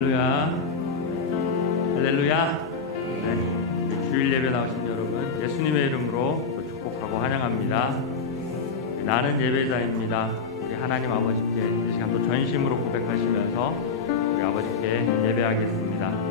할렐루야, 할렐루야. 네, 주일 예배 나오신 여러분, 예수님의 이름으로 또 축복하고 환영합니다. 나는 예배자입니다. 우리 하나님 아버지께 이 시간 또 전심으로 고백하시면서 우리 아버지께 예배하겠습니다.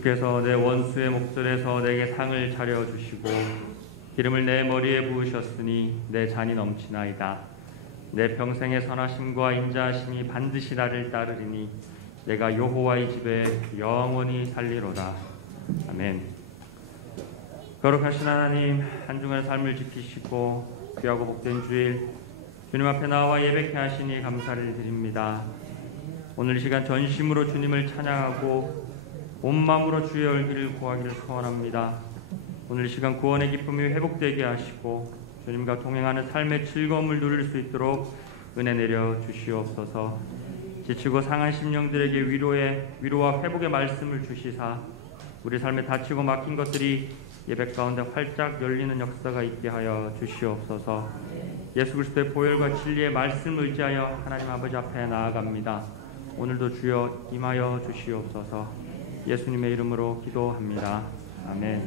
주께서 내 원수의 목전에서 내게 상을 차려주시고 기름을 내 머리에 부으셨으니 내 잔이 넘치나이다. 내 평생의 선하심과 인자하심이 반드시 나를 따르리니 내가 여호와의 집에 영원히 살리로다. 아멘. 거룩하신 하나님, 한 주간의 삶을 지키시고 귀하고 복된 주일 주님 앞에 나와 예배케 하시니 감사를 드립니다. 오늘 이 시간 전심으로 주님을 찬양하고 온 마음으로 주의 얼굴을 구하기를 소원합니다. 오늘 이 시간 구원의 기쁨이 회복되게 하시고 주님과 동행하는 삶의 즐거움을 누릴 수 있도록 은혜 내려 주시옵소서. 지치고 상한 심령들에게 위로와 회복의 말씀을 주시사 우리 삶에 닫히고 막힌 것들이 예배 가운데 활짝 열리는 역사가 있게 하여 주시옵소서. 예수 그리스도의 보혈과 진리의 말씀을 의지하여 하나님 아버지 앞에 나아갑니다. 오늘도 주여 임하여 주시옵소서. 예수님의 이름으로 기도합니다. 아멘.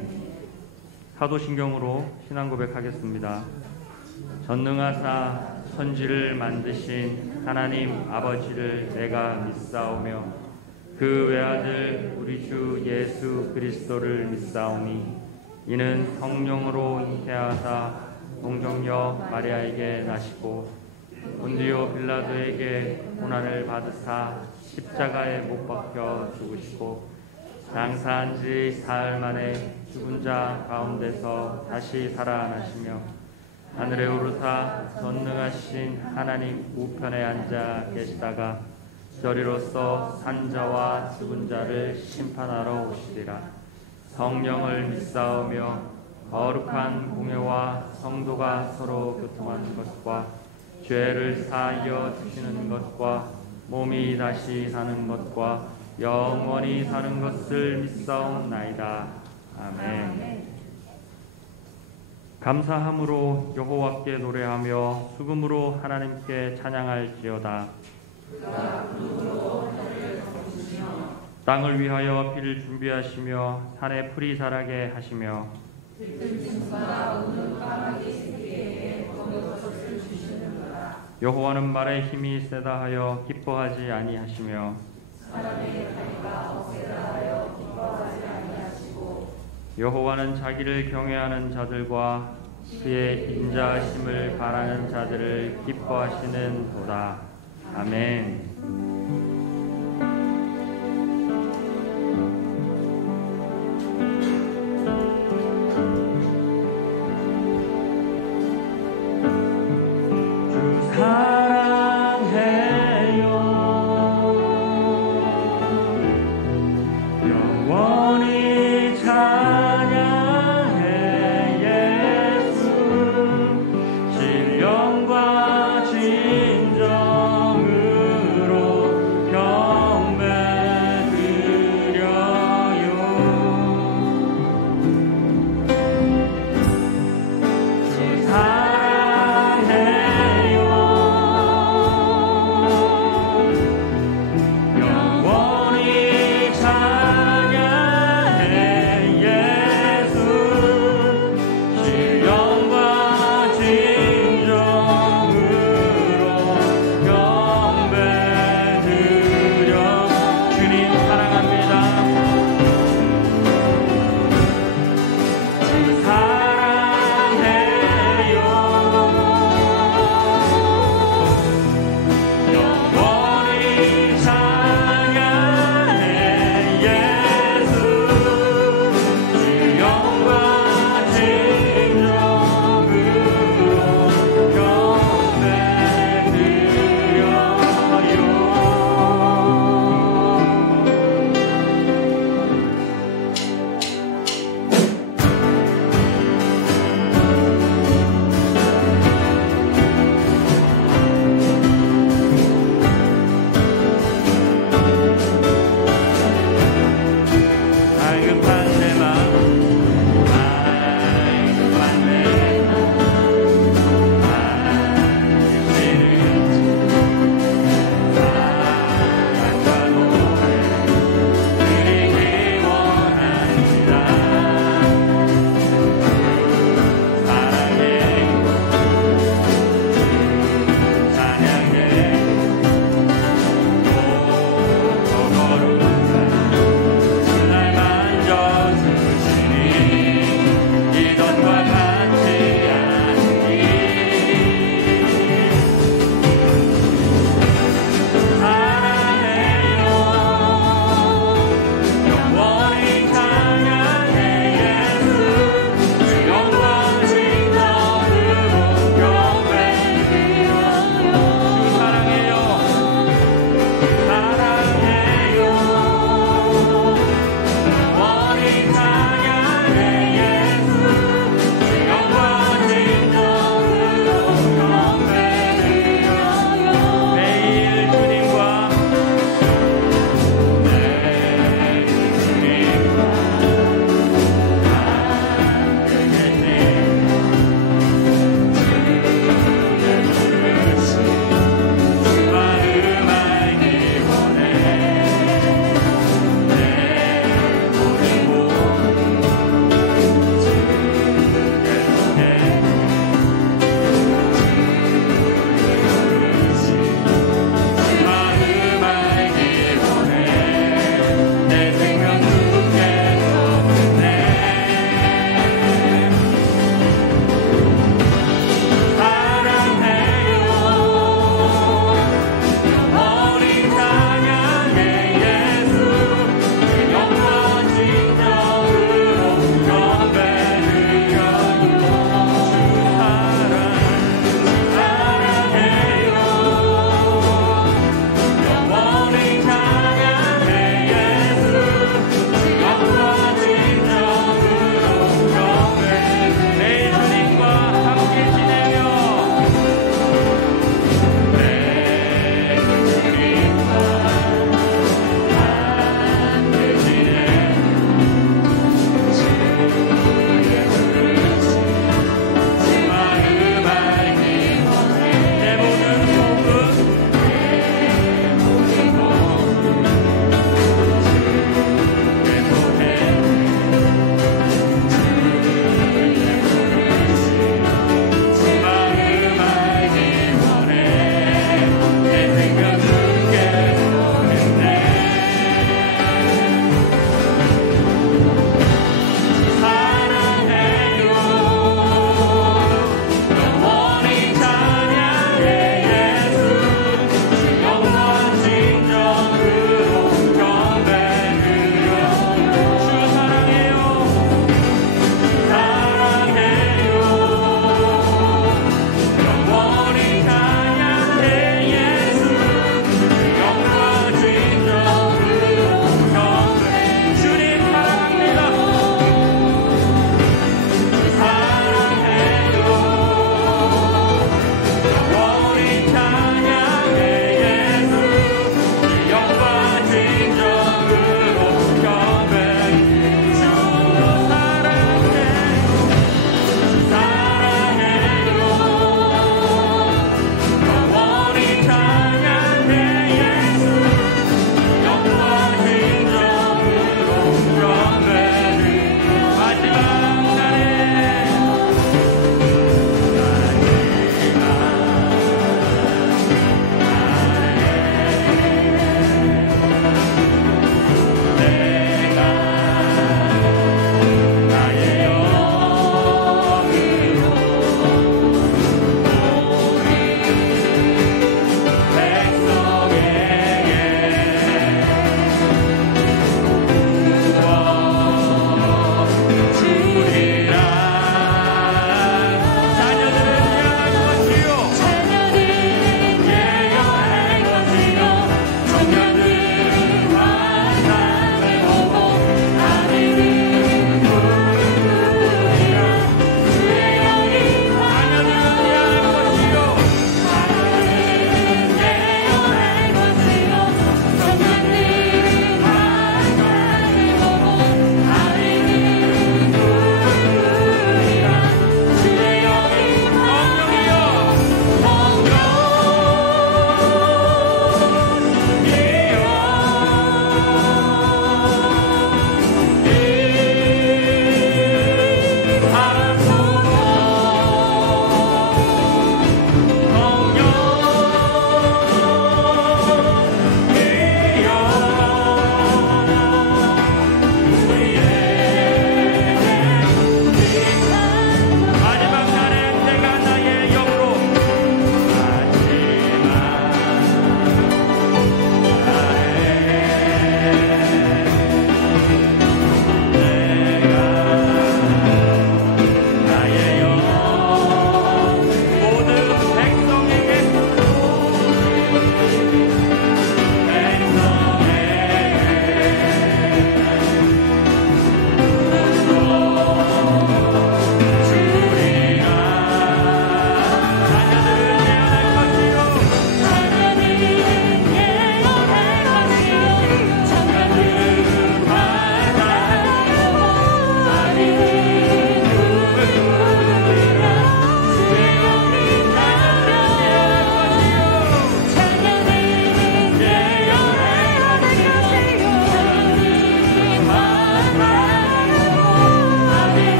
사도신경으로 신앙 고백하겠습니다. 전능하사 천지를 만드신 하나님 아버지를 내가 믿사오며 그 외아들 우리 주 예수 그리스도를 믿사오니 이는 성령으로 잉태하사 동정녀 마리아에게 나시고 본디오 빌라도에게 고난을 받으사 십자가에 못 박혀 죽으시고 장사한 지 사흘 만에 죽은 자 가운데서 다시 살아나시며 하늘에 오르사 전능하신 하나님 우편에 앉아 계시다가 저리로서 산자와 죽은 자를 심판하러 오시리라. 성령을 믿사오며 거룩한 공회와 성도가 서로 교통하는 것과 죄를 사하여 주시는 것과 몸이 다시 사는 것과 영원히 사는 것을 믿사옵나이다. 아멘. 감사함으로 여호와께 노래하며 수금으로 하나님께 찬양할지어다. 땅을 위하여 비를 준비하시며 산에 풀이 자라게 하시며 여호와는 말에 힘이 세다 하여 기뻐하지 아니하시며 여호와는 자기를 경외하는 자들과 그의 인자하심을 바라는 자들을 기뻐하시는 도다. 아멘. 찬양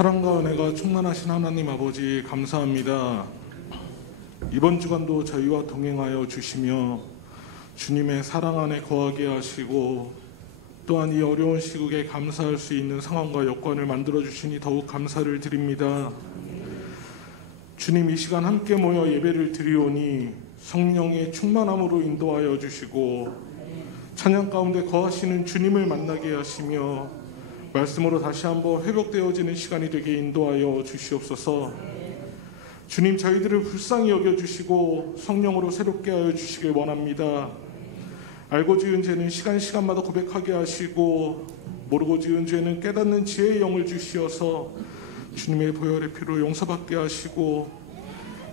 사랑과 은혜가 충만하신 하나님 아버지 감사합니다. 이번 주간도 저희와 동행하여 주시며 주님의 사랑 안에 거하게 하시고 또한 이 어려운 시국에 감사할 수 있는 상황과 여건을 만들어 주시니 더욱 감사를 드립니다. 주님, 이 시간 함께 모여 예배를 드리오니 성령의 충만함으로 인도하여 주시고 찬양 가운데 거하시는 주님을 만나게 하시며 말씀으로 다시 한번 회복되어지는 시간이 되게 인도하여 주시옵소서. 주님, 저희들을 불쌍히 여겨주시고 성령으로 새롭게 하여 주시길 원합니다. 알고 지은 죄는 시간마다 고백하게 하시고 모르고 지은 죄는 깨닫는 지혜의 영을 주시어서 주님의 보혈의 피로 용서받게 하시고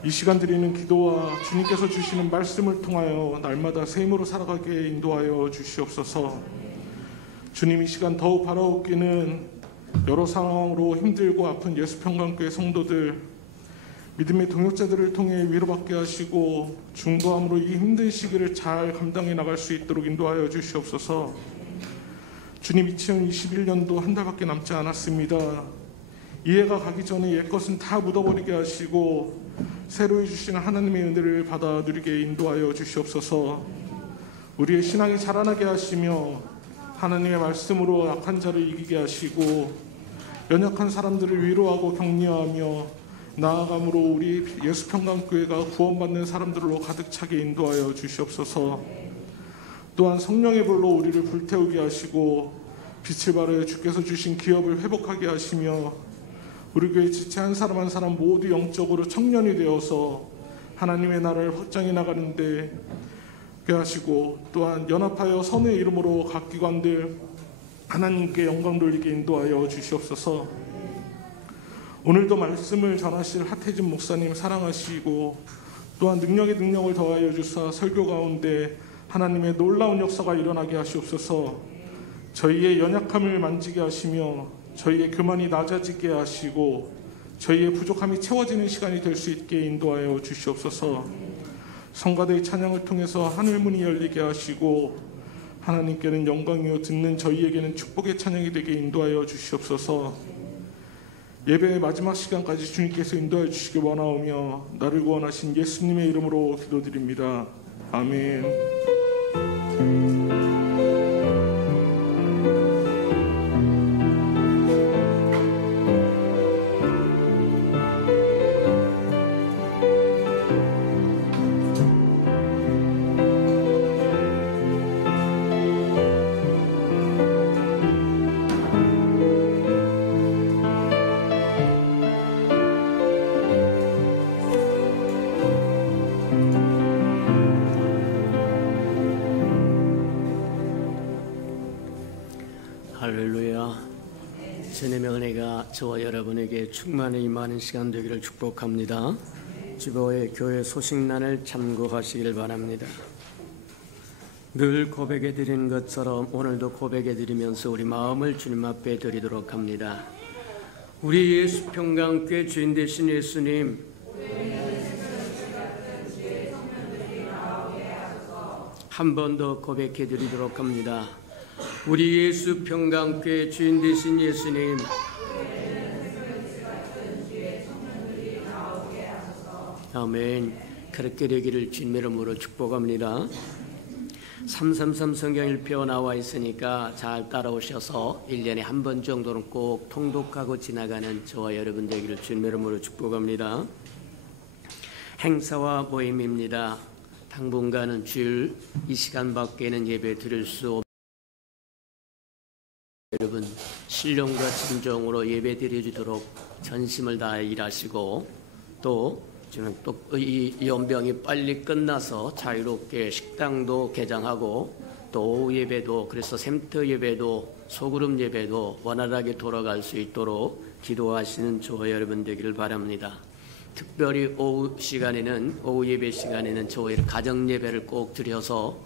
이 시간 드리는 기도와 주님께서 주시는 말씀을 통하여 날마다 새 힘으로 살아가게 인도하여 주시옵소서. 주님, 이 시간 더욱 바라옵기는 여러 상황으로 힘들고 아픈 예수평강교회 성도들, 믿음의 동역자들을 통해 위로받게 하시고 중보함으로 이 힘든 시기를 잘 감당해 나갈 수 있도록 인도하여 주시옵소서. 주님, 2021년도 한 달밖에 남지 않았습니다. 이 해가 가기 전에 옛것은 다 묻어버리게 하시고 새로 해주시는 하나님의 은혜를 받아 누리게 인도하여 주시옵소서. 우리의 신앙이 자라나게 하시며 하나님의 말씀으로 악한 자를 이기게 하시고 연약한 사람들을 위로하고 격려하며 나아감으로 우리 예수평강교회가 구원받는 사람들로 가득 차게 인도하여 주시옵소서. 또한 성령의 불로 우리를 불태우게 하시고 빛을 발하여 주께서 주신 기업을 회복하게 하시며 우리 교회 지체 한 사람 한 사람 모두 영적으로 청년이 되어서 하나님의 나라를 확장해 나가는데 하시고 또한 연합하여 선의 이름으로 각 기관들 하나님께 영광 돌리게 인도하여 주시옵소서. 오늘도 말씀을 전하실 하태진 목사님 사랑하시고 또한 능력에 능력을 더하여 주사 설교 가운데 하나님의 놀라운 역사가 일어나게 하시옵소서. 저희의 연약함을 만지게 하시며 저희의 교만이 낮아지게 하시고 저희의 부족함이 채워지는 시간이 될 수 있게 인도하여 주시옵소서. 성가대의 찬양을 통해서 하늘문이 열리게 하시고 하나님께는 영광이요 듣는 저희에게는 축복의 찬양이 되게 인도하여 주시옵소서. 예배의 마지막 시간까지 주님께서 인도하여 주시기 원하오며 나를 구원하신 예수님의 이름으로 기도드립니다. 아멘. 할렐루야. 주님의 은혜가 저와 여러분에게 충만히 임하는 시간 되기를 축복합니다. 지보의 교회 소식란을 참고하시길 바랍니다. 늘 고백해 드리는 것처럼 오늘도 고백해 드리면서 우리 마음을 주님 앞에 드리도록 합니다. 우리 예수평강교회 주인 되신 예수님, 한 번 더 고백해 드리도록 합니다. 우리 예수평강교회 주인 되신 예수님, 아멘. 그렇게 되기를 주님의 이름으로 축복합니다. 333 성경 1표 나와 있으니까 잘 따라오셔서 1년에 한 번 정도는 꼭 통독하고 지나가는 저와 여러분 되기를 주님의 이름으로 축복합니다. 행사와 모임입니다. 당분간은 주일 이 시간밖에는 예배 드릴 수 없습니다. 여러분 신령과 진정으로 예배 드려주도록 전심을 다해 일하시고 또 이 연병이 빨리 끝나서 자유롭게 식당도 개장하고 또 오후 예배도 그래서 센터 예배도 소그룹 예배도 원활하게 돌아갈 수 있도록 기도하시는 저와 여러분 되기를 바랍니다. 특별히 오후 예배 시간에는 저와 가정 예배를 꼭 드려서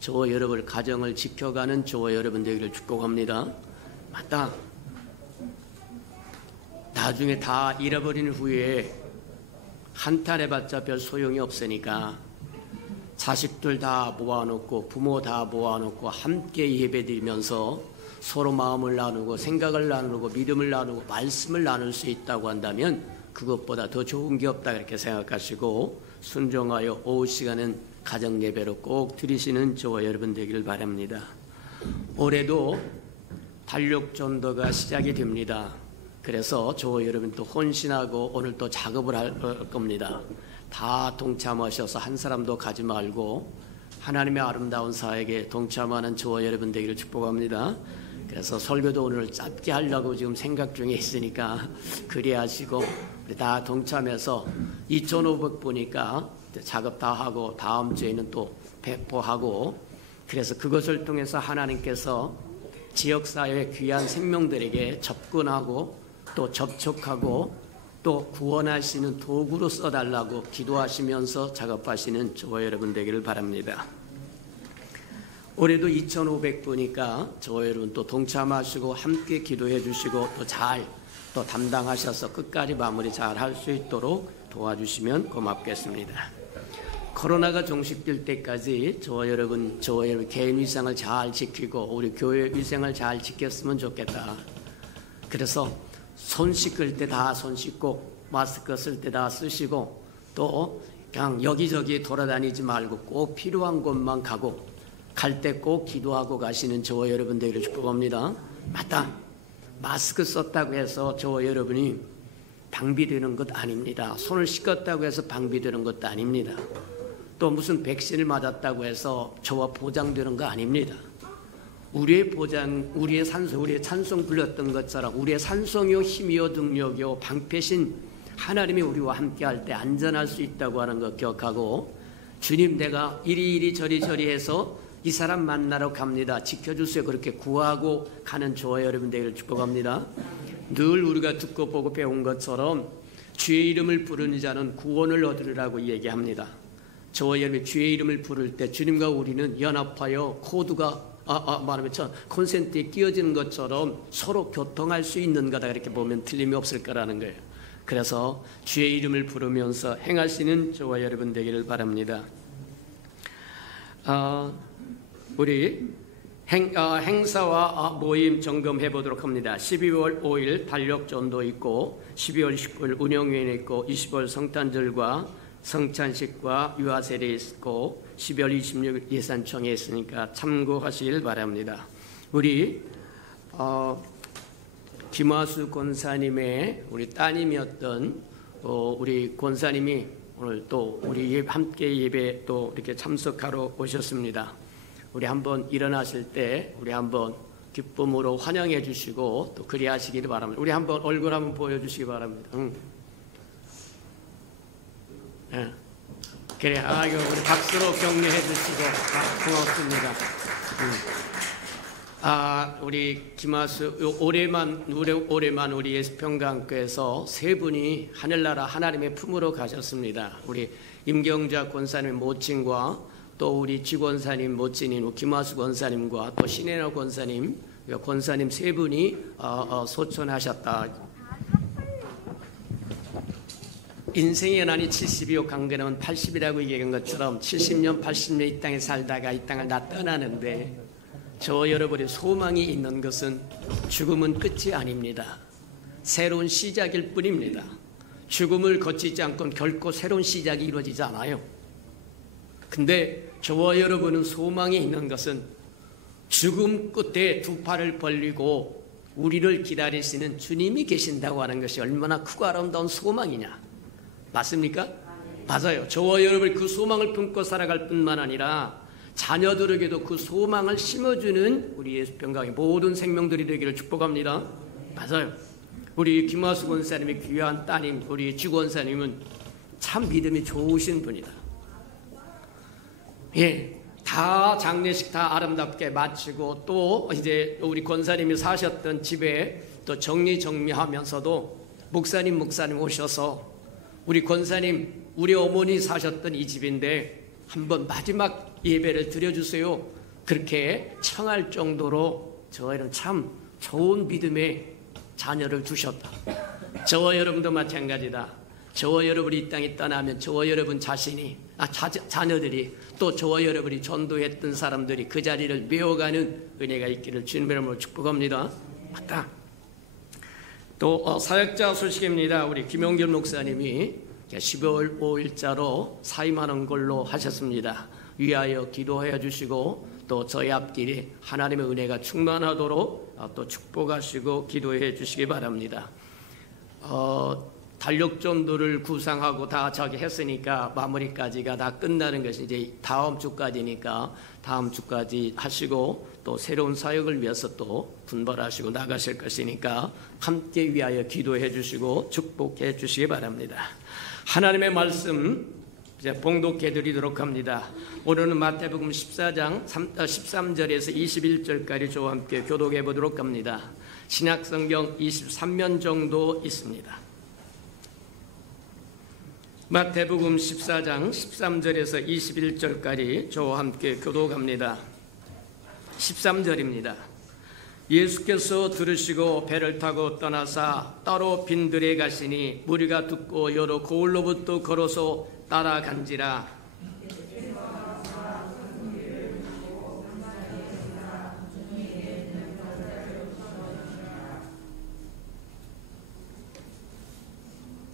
저와 여러분 가정을 지켜가는 저와 여러분 되기를 축복합니다. 맞다. 나중에 다 잃어버린 후에 한탄해봤자 별 소용이 없으니까 자식들 다 모아놓고 부모 다 모아놓고 함께 예배드리면서 서로 마음을 나누고 생각을 나누고 믿음을 나누고 말씀을 나눌 수 있다고 한다면 그것보다 더 좋은 게 없다 그렇게 생각하시고 순종하여 오후 시간은 가정 예배로 꼭 드리시는 저와 여러분 되기를 바랍니다. 올해도 달력 전도가 시작이 됩니다. 그래서 저와 여러분 또 헌신하고 오늘 또 작업을 할 겁니다. 다 동참하셔서 한 사람도 가지 말고 하나님의 아름다운 사역에 동참하는 저와 여러분 되기를 축복합니다. 그래서 설교도 오늘 짧게 하려고 지금 생각 중에 있으니까 그리하시고 우리 다 동참해서 2,500보니까 작업 다 하고 다음 주에는 또 배포하고 그래서 그것을 통해서 하나님께서 지역사회의 귀한 생명들에게 접근하고 또 접촉하고 또 구원하시는 도구로 써달라고 기도하시면서 작업하시는 저와 여러분 되기를 바랍니다. 올해도 2,500분이니까 저와 여러분 또 동참하시고 함께 기도해 주시고 또 담당하셔서 끝까지 마무리 잘 할 수 있도록 도와주시면 고맙겠습니다. 코로나가 종식될 때까지 저와 여러분 개인 위생을 잘 지키고 우리 교회 위생을 잘 지켰으면 좋겠다. 그래서 손 씻을 때 다 손 씻고 마스크 쓸 때 다 쓰시고 또 그냥 여기저기 돌아다니지 말고 꼭 필요한 곳만 가고 갈 때 꼭 기도하고 가시는 저와 여러분들을 축복합니다. 맞다. 마스크 썼다고 해서 저와 여러분이 방비되는 것 아닙니다. 손을 씻었다고 해서 방비되는 것도 아닙니다. 또 무슨 백신을 맞았다고 해서 저와 보장되는 거 아닙니다. 우리의 찬송 불렀던 것처럼 우리의 산성이요 힘이요 능력이요 방패신 하나님이 우리와 함께할 때 안전할 수 있다고 하는 것 기억하고 주님 내가 이리 저리 해서 이 사람 만나러 갑니다. 지켜주세요. 그렇게 구하고 가는 저와 여러분 되기를 축복합니다. 늘 우리가 듣고 보고 배운 것처럼 주의 이름을 부르는 자는 구원을 얻으리라고 얘기합니다. 저와 여러분이 주의 이름을 부를 때 주님과 우리는 연합하여 코드가 말하면 콘센트에 끼어지는 것처럼 서로 교통할 수 있는 거다 이렇게 보면 틀림이 없을 거라는 거예요. 그래서 주의 이름을 부르면서 행하시는 저와 여러분 되기를 바랍니다. 우리 행사와 모임 점검해 보도록 합니다. 12월 5일 달력 전도 있고 12월 19일 운영위원회 있고 20월 성탄절과 성찬식과 유아세례 있고 12월 26일 예산청에 있으니까 참고하시길 바랍니다. 우리 김화수 권사님의 우리 따님이었던 우리 권사님이 오늘 또 우리 함께 예배 또 이렇게 참석하러 오셨습니다. 우리 한번 일어나실 때 우리 한번 기쁨으로 환영해 주시고 또 그리하시기를 바랍니다. 우리 한번 얼굴 한번 보여주시기 바랍니다. 네. 그래, 이거 우리 박수로 격려해 주시고 고맙습니다. 우리 김하수 올해만 우리 예수평강교회에서 세 분이 하늘나라 하나님의 품으로 가셨습니다. 우리 임경자 권사님 모친과 또 우리 지권사님 모친인 김하수 권사님과 또 신혜나 권사님 세 분이 소천하셨다. 인생의 연한이 70이요 강건하면 80이라고 얘기한 것처럼 70년 80년 이 땅에 살다가 이 땅을 다 떠나는데 저 여러분의 소망이 있는 것은 죽음은 끝이 아닙니다. 새로운 시작일 뿐입니다. 죽음을 거치지 않고는 결코 새로운 시작이 이루어지지 않아요. 근데 저와 여러분은 소망이 있는 것은 죽음 끝에 두 팔을 벌리고 우리를 기다리시는 주님이 계신다고 하는 것이 얼마나 크고 아름다운 소망이냐. 맞습니까? 맞아요. 저와 여러분이 그 소망을 품고 살아갈 뿐만 아니라 자녀들에게도 그 소망을 심어주는 우리 예수평강의 모든 생명들이 되기를 축복합니다. 맞아요. 우리 김화수 권사님의 귀한 따님 우리 주 권사님은 참 믿음이 좋으신 분이다. 예, 다 장례식 다 아름답게 마치고 또 이제 우리 권사님이 사셨던 집에 또 정리하면서도 목사님 오셔서 우리 권사님 우리 어머니 사셨던 이 집인데 한번 마지막 예배를 드려주세요. 그렇게 청할 정도로 저희는 참 좋은 믿음의 자녀를 두셨다. 저와 여러분도 마찬가지다. 저와 여러분이 이 땅에 떠나면 저와 여러분 자신이 자녀들이 또 저와 여러분이 전도했던 사람들이 그 자리를 메워가는 은혜가 있기를 주님의 이름으로 축복합니다. 맞다. 또 사역자 소식입니다. 우리 김용길 목사님이 12월 5일자로 사임하는 걸로 하셨습니다. 위하여 기도하여 주시고 또 저희 앞길이 하나님의 은혜가 충만하도록 또 축복하시고 기도해 주시기 바랍니다. 달력전도를 구상하고 다 저기 했으니까 마무리까지가 다 끝나는 것이 이제 다음 주까지니까 다음 주까지 하시고 또 새로운 사역을 위해서 또 분발하시고 나가실 것이니까 함께 위하여 기도해 주시고 축복해 주시기 바랍니다. 하나님의 말씀 이제 봉독해 드리도록 합니다. 오늘은 마태복음 14장 13절에서 21절까지 저와 함께 교독해 보도록 합니다. 신약성경 23면 정도 있습니다. 마태복음 14장 13절에서 21절까지 저와 함께 교독합니다. 13절입니다. 예수께서 들으시고 배를 타고 떠나사 따로 빈들에 가시니 무리가 듣고 여러 고을로부터 걸어서 따라간지라.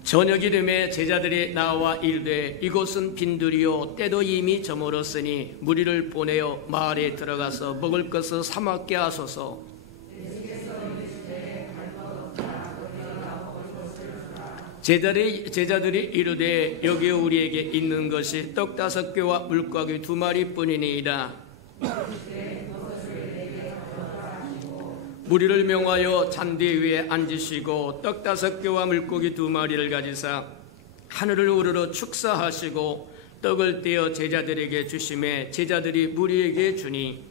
저녁이 되매 제자들이 나와 이르되 이곳은 빈들이요 때도 이미 저물었으니 무리를 보내어 마을에 들어가서 먹을 것을 사 먹게 하소서. 제자들이 이르되 여기 우리에게 있는 것이 떡 5개와 물고기 2마리뿐이니이다. 무리를 명하여 잔디 위에 앉으시고 떡 5개와 물고기 2마리를 가지사 하늘을 우러러 축사하시고 떡을 떼어 제자들에게 주시매 제자들이 무리에게 주니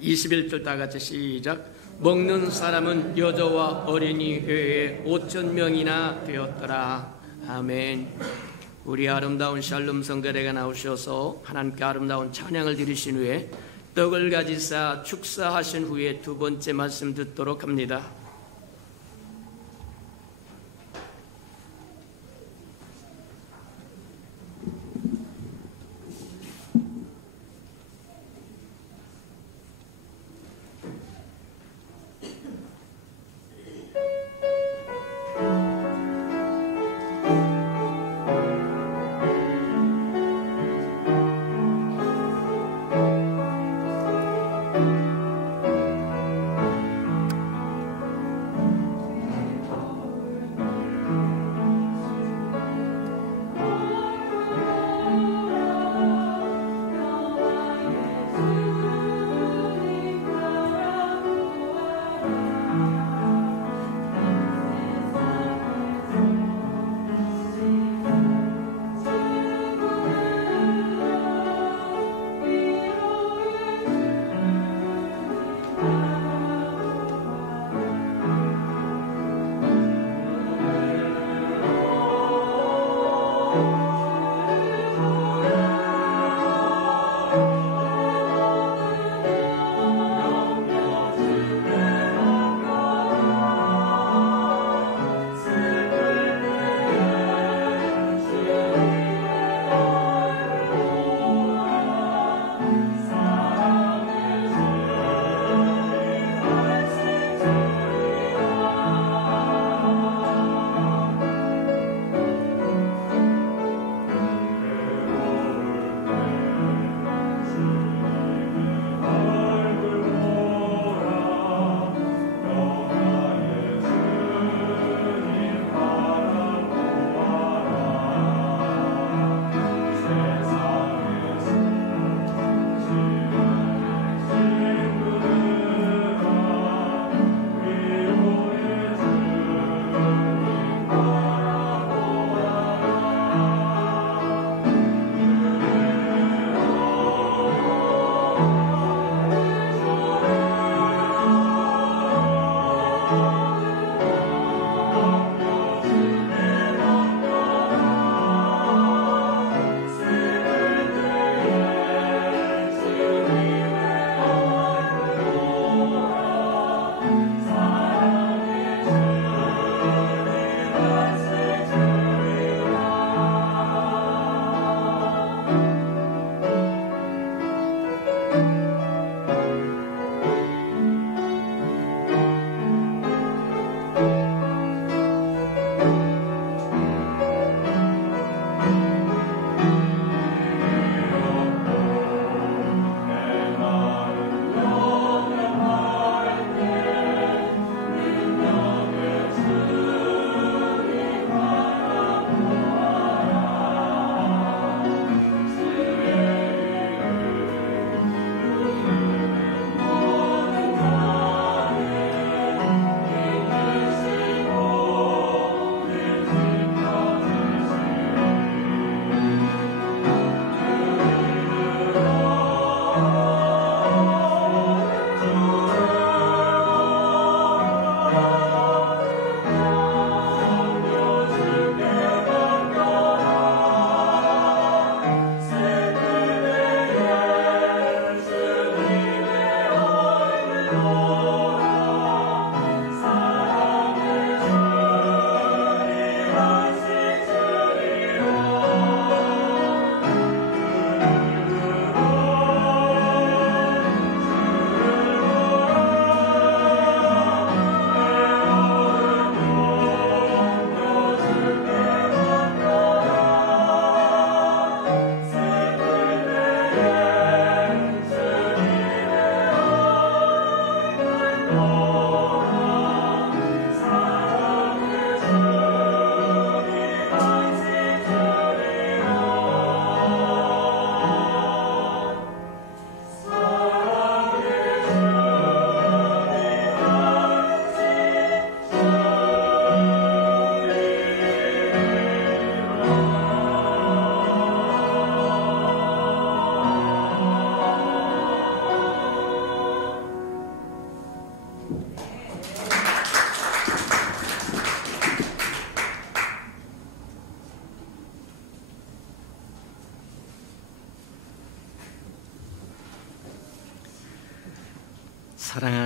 21절 다 같이 시작. 먹는 사람은 여자와 어린이 외에 5,000명이나 되었더라. 아멘. 우리 아름다운 샬롬 성결회가 나오셔서 하나님께 아름다운 찬양을 드리신 후에 떡을 가지사 축사하신 후에 두 번째 말씀 듣도록 합니다.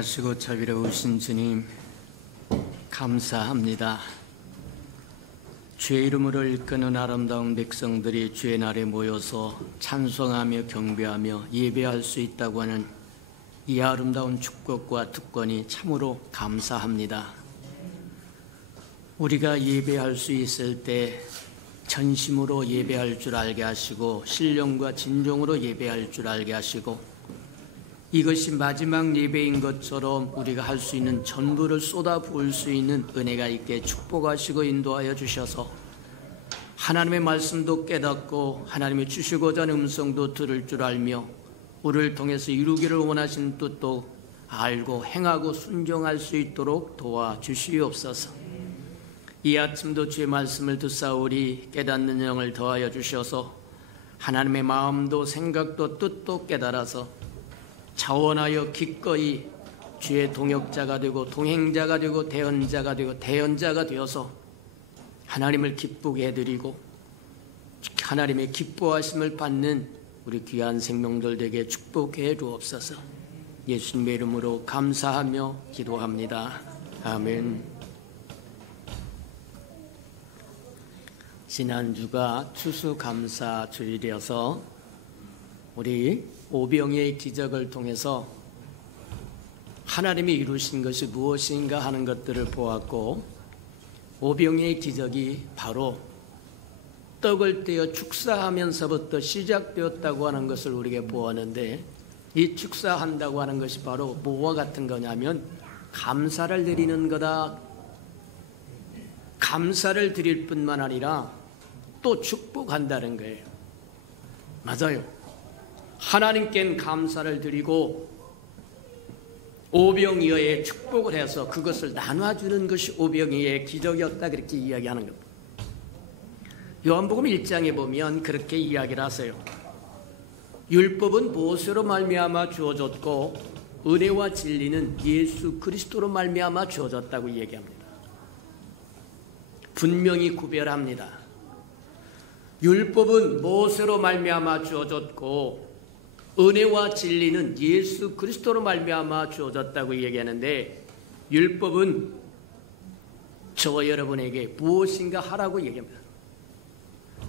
선하시고 자비로우신 주님, 감사합니다. 주의 이름으로 일컫는 아름다운 백성들이 주의 날에 모여서 찬송하며 경배하며 예배할 수 있다고 하는 이 아름다운 축복과 특권이 참으로 감사합니다. 우리가 예배할 수 있을 때 전심으로 예배할 줄 알게 하시고 신령과 진정으로 예배할 줄 알게 하시고 이것이 마지막 예배인 것처럼 우리가 할 수 있는 전부를 쏟아부을 수 있는 은혜가 있게 축복하시고 인도하여 주셔서 하나님의 말씀도 깨닫고 하나님이 주시고자 하는 음성도 들을 줄 알며 우리를 통해서 이루기를 원하시는 뜻도 알고 행하고 순종할 수 있도록 도와주시옵소서. 이 아침도 주의 말씀을 듣사오리 깨닫는 영을 더하여 주셔서 하나님의 마음도 생각도 뜻도 깨달아서 자원하여 기꺼이 주의 동역자가 되고 동행자가 되고 대언자가 되고 대언자가 되어서 하나님을 기쁘게 해드리고 하나님의 기뻐하심을 받는 우리 귀한 생명들 되게 축복해 주옵소서. 예수님의 이름으로 감사하며 기도합니다. 아멘. 지난주가 추수감사 주일이어서 우리 오병이의 기적을 통해서 하나님이 이루신 것이 무엇인가 하는 것들을 보았고, 오병이의 기적이 바로 떡을 떼어 축사하면서부터 시작되었다고 하는 것을 우리에게 보았는데, 이 축사한다고 하는 것이 바로 뭐와 같은 거냐면 감사를 드리는 거다. 감사를 드릴 뿐만 아니라 또 축복한다는 거예요. 맞아요. 하나님께는 감사를 드리고 오병이어의 축복을 해서 그것을 나눠주는 것이 오병이어의 기적이었다, 그렇게 이야기하는 겁니다. 요한복음 1장에 보면 그렇게 이야기를 하세요. 율법은 모세로 말미암아 주어졌고 은혜와 진리는 예수 그리스도로 말미암아 주어졌다고 얘기합니다. 분명히 구별합니다. 율법은 모세로 말미암아 주어졌고 은혜와 진리는 예수 그리스도로 말미암아 주어졌다고 얘기하는데, 율법은 저와 여러분에게 무엇인가 하라고 얘기합니다.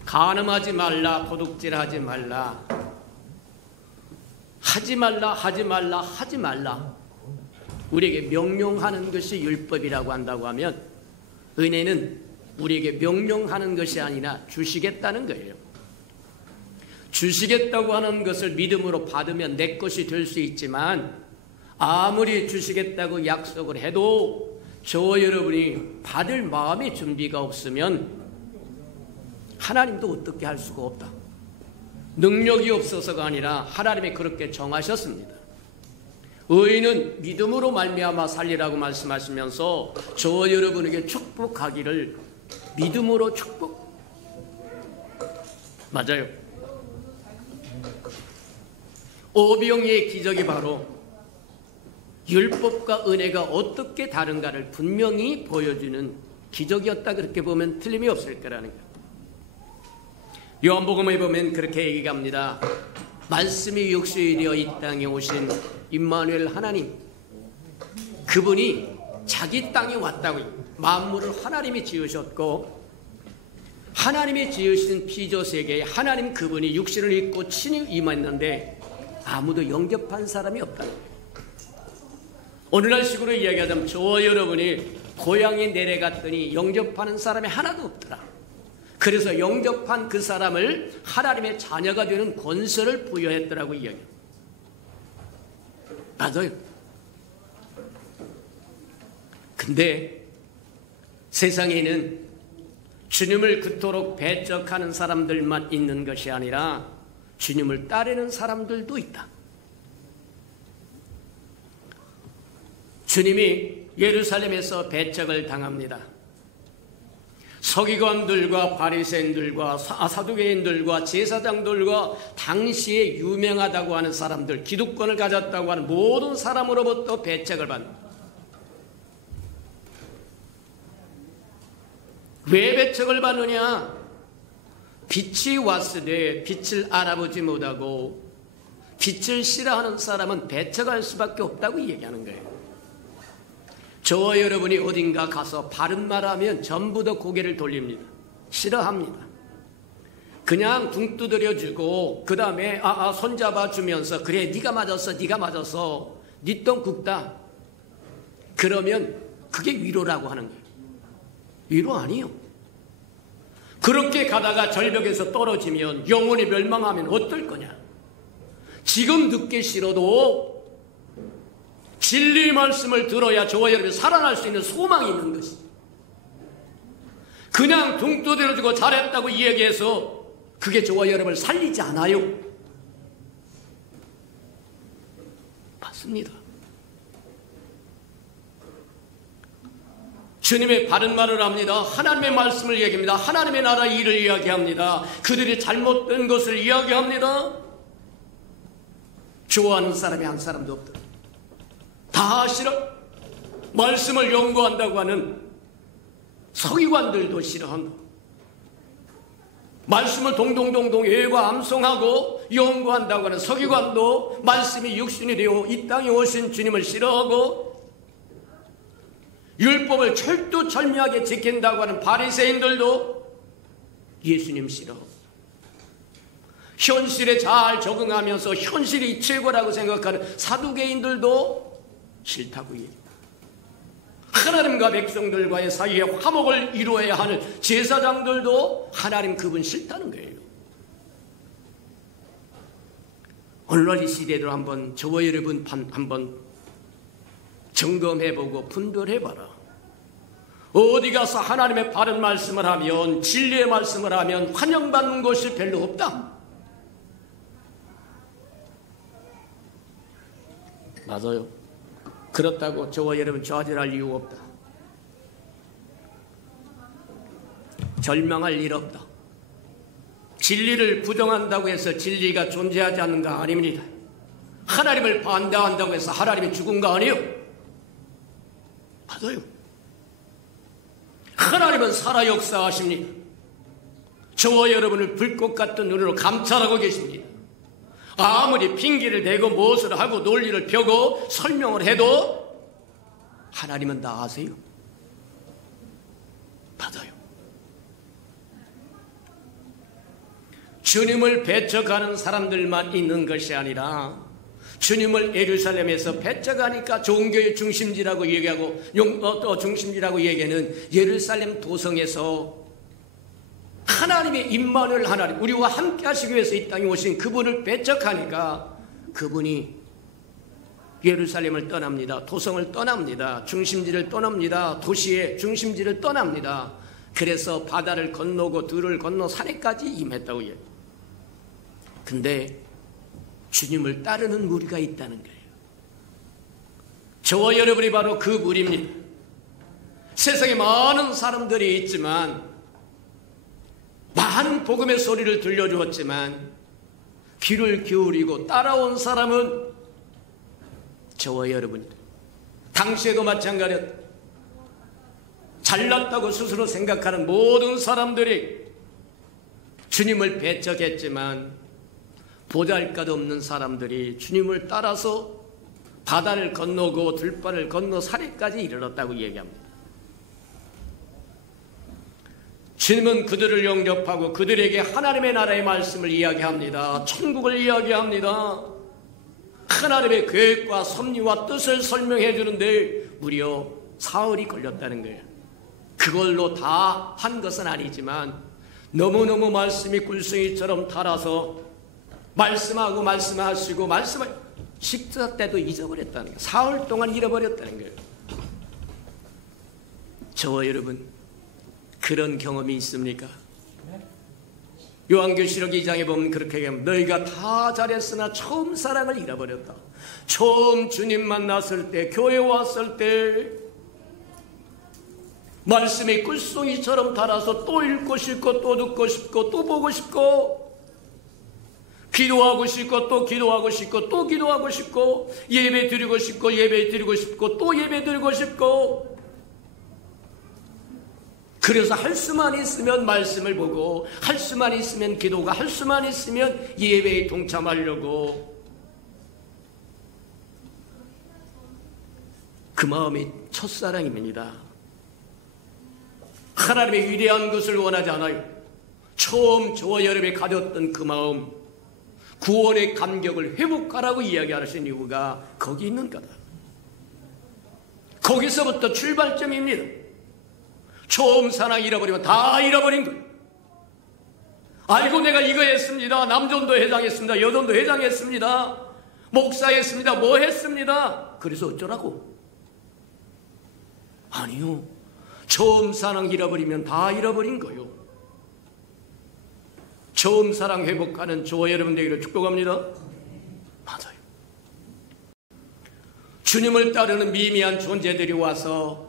간음하지 말라, 도둑질하지 말라, 하지 말라, 하지 말라, 하지 말라. 우리에게 명령하는 것이 율법이라고 한다고 하면, 은혜는 우리에게 명령하는 것이 아니라 주시겠다는 거예요. 주시겠다고 하는 것을 믿음으로 받으면 내 것이 될 수 있지만, 아무리 주시겠다고 약속을 해도 저와 여러분이 받을 마음의 준비가 없으면 하나님도 어떻게 할 수가 없다. 능력이 없어서가 아니라 하나님이 그렇게 정하셨습니다. 의인은 믿음으로 말미암아 살리라고 말씀하시면서 저와 여러분에게 축복하기를 믿음으로 축복. 맞아요. 오병이의 기적이 바로 율법과 은혜가 어떻게 다른가를 분명히 보여주는 기적이었다, 그렇게 보면 틀림이 없을 거라는 거예요. 요한복음에 보면 그렇게 얘기합니다. 말씀이 육신이 되어 이 땅에 오신 임마누엘 하나님, 그분이 자기 땅에 왔다고. 만물을 하나님이 지으셨고 하나님이 지으신 피조세계에 하나님 그분이 육신을 입고 친히 임했는데 아무도 영접한 사람이 없다. 오늘날 식으로 이야기하자면 저와 여러분이 고향에 내려갔더니 영접하는 사람이 하나도 없더라. 그래서 영접한 그 사람을 하나님의 자녀가 되는 권세를 부여했더라고 이야기해요. 맞아요. 근데 세상에는 주님을 그토록 배척하는 사람들만 있는 것이 아니라 주님을 따르는 사람들도 있다. 주님이 예루살렘에서 배척을 당합니다. 서기관들과 바리새인들과 사두개인들과 제사장들과 당시에 유명하다고 하는 사람들, 기득권을 가졌다고 하는 모든 사람으로부터 배척을 받는다. 왜 배척을 받느냐? 빛이 왔으되 빛을 알아보지 못하고 빛을 싫어하는 사람은 배척할 수밖에 없다고 얘기하는 거예요. 저와 여러분이 어딘가 가서 바른 말하면 전부 다 고개를 돌립니다. 싫어합니다. 그냥 둥 두드려주고 그 다음에 손잡아 주면서 그래 네가 맞았어 네가 맞았어 네 똥 굽다 그러면 그게 위로라고 하는 거예요. 위로 아니에요. 그렇게 가다가 절벽에서 떨어지면 영혼이 멸망하면 어떨 거냐. 지금 듣기 싫어도 진리 말씀을 들어야 저와 여러분이 살아날 수 있는 소망이 있는 것이죠. 그냥 둥 두드려주고 잘했다고 이야기해서 그게 저와 여러분을 살리지 않아요. 맞습니다. 주님의 바른 말을 합니다. 하나님의 말씀을 이야기합니다. 하나님의 나라 일을 이야기합니다. 그들이 잘못된 것을 이야기합니다. 좋아하는 사람이 한 사람도 없다. 다 싫어. 말씀을 연구한다고 하는 서기관들도 싫어한다. 말씀을 동동동동 외과 암송하고 연구한다고 하는 서기관도 말씀이 육신이 되어 이 땅에 오신 주님을 싫어하고 율법을 철두철미하게 지킨다고 하는 바리새인들도 예수님 싫어하고 현실에 잘 적응하면서 현실이 최고라고 생각하는 사두개인들도 싫다고 얘기합니다. 하나님과 백성들과의 사이에 화목을 이루어야 하는 제사장들도 하나님 그분 싫다는 거예요. 오늘날 이 시대를 한번 저와 여러분 한번 점검해보고 분별해봐라. 어디 가서 하나님의 바른 말씀을 하면 진리의 말씀을 하면 환영받는 것이 별로 없다. 맞아요. 그렇다고 저와 여러분 좌절할 이유가 없다. 절망할 일 없다. 진리를 부정한다고 해서 진리가 존재하지 않는가 아닙니다. 하나님을 반대한다고 해서 하나님이 죽은 거 아니에요. 맞아요. 하나님은 살아 역사하십니다. 저와 여러분을 불꽃 같은 눈으로 감찰하고 계십니다. 아무리 핑계를 대고 무엇을 하고 논리를 펴고 설명을 해도 하나님은 다 아세요. 맞아요. 주님을 배척하는 사람들만 있는 것이 아니라 주님을 예루살렘에서 배척하니까 종교의 중심지라고 얘기하고 또 중심지라고 얘기하는 예루살렘 도성에서 하나님의 임마누엘 하나님 우리와 함께 하시기 위해서 이 땅에 오신 그분을 배척하니까 그분이 예루살렘을 떠납니다. 도성을 떠납니다. 중심지를 떠납니다. 도시의 중심지를 떠납니다. 그래서 바다를 건너고 들을 건너 산에까지 임했다고 얘기해요. 근데 주님을 따르는 무리가 있다는 거예요. 저와 여러분이 바로 그 무리입니다. 세상에 많은 사람들이 있지만 많은 복음의 소리를 들려주었지만 귀를 기울이고 따라온 사람은 저와 여러분입니다. 당시에도 마찬가지였다. 잘났다고 스스로 생각하는 모든 사람들이 주님을 배척했지만 보잘것없는 사람들이 주님을 따라서 바다를 건너고 들바를 건너 산에까지 이르렀다고 얘기합니다. 주님은 그들을 영접하고 그들에게 하나님의 나라의 말씀을 이야기합니다. 천국을 이야기합니다. 하나님의 계획과 섭리와 뜻을 설명해 주는데 무려 사흘이 걸렸다는 거예요. 그걸로 다 한 것은 아니지만 너무너무 말씀이 꿀송이처럼 달아서 말씀하고 말씀하시고 말씀을 식사 때도 잊어버렸다는 거예요. 사흘 동안 잃어버렸다는 거예요. 저와 여러분 그런 경험이 있습니까? 요한계시록 2장에 보면 그렇게 얘기합니다. 너희가 다 잘했으나 처음 사랑을 잃어버렸다. 처음 주님 만났을 때 교회 왔을 때 말씀이 꿀송이처럼 달아서 또 읽고 싶고 또 듣고 싶고 또 보고 싶고 기도하고 싶고 또 기도하고 싶고 또 기도하고 싶고 예배 드리고 싶고 예배 드리고 싶고 또 예배 드리고 싶고 그래서 할 수만 있으면 말씀을 보고 할 수만 있으면 기도가 할 수만 있으면 예배에 동참하려고 그 마음이 첫사랑입니다. 하나님의 위대한 것을 원하지 않아요. 처음 저와 여러분이 가졌던 그 마음, 구원의 감격을 회복하라고 이야기하신 이유가 거기 있는 거다. 거기서부터 출발점입니다. 처음 사랑 잃어버리면 다 잃어버린 거예요. 알고 내가 이거 했습니다. 남전도 회장했습니다. 여전도 회장했습니다. 목사했습니다. 뭐 했습니다. 그래서 어쩌라고? 아니요. 처음 사랑 잃어버리면 다 잃어버린 거요. 처음 사랑 회복하는 저와 여러분 되기를 축복합니다. 맞아요. 주님을 따르는 미미한 존재들이 와서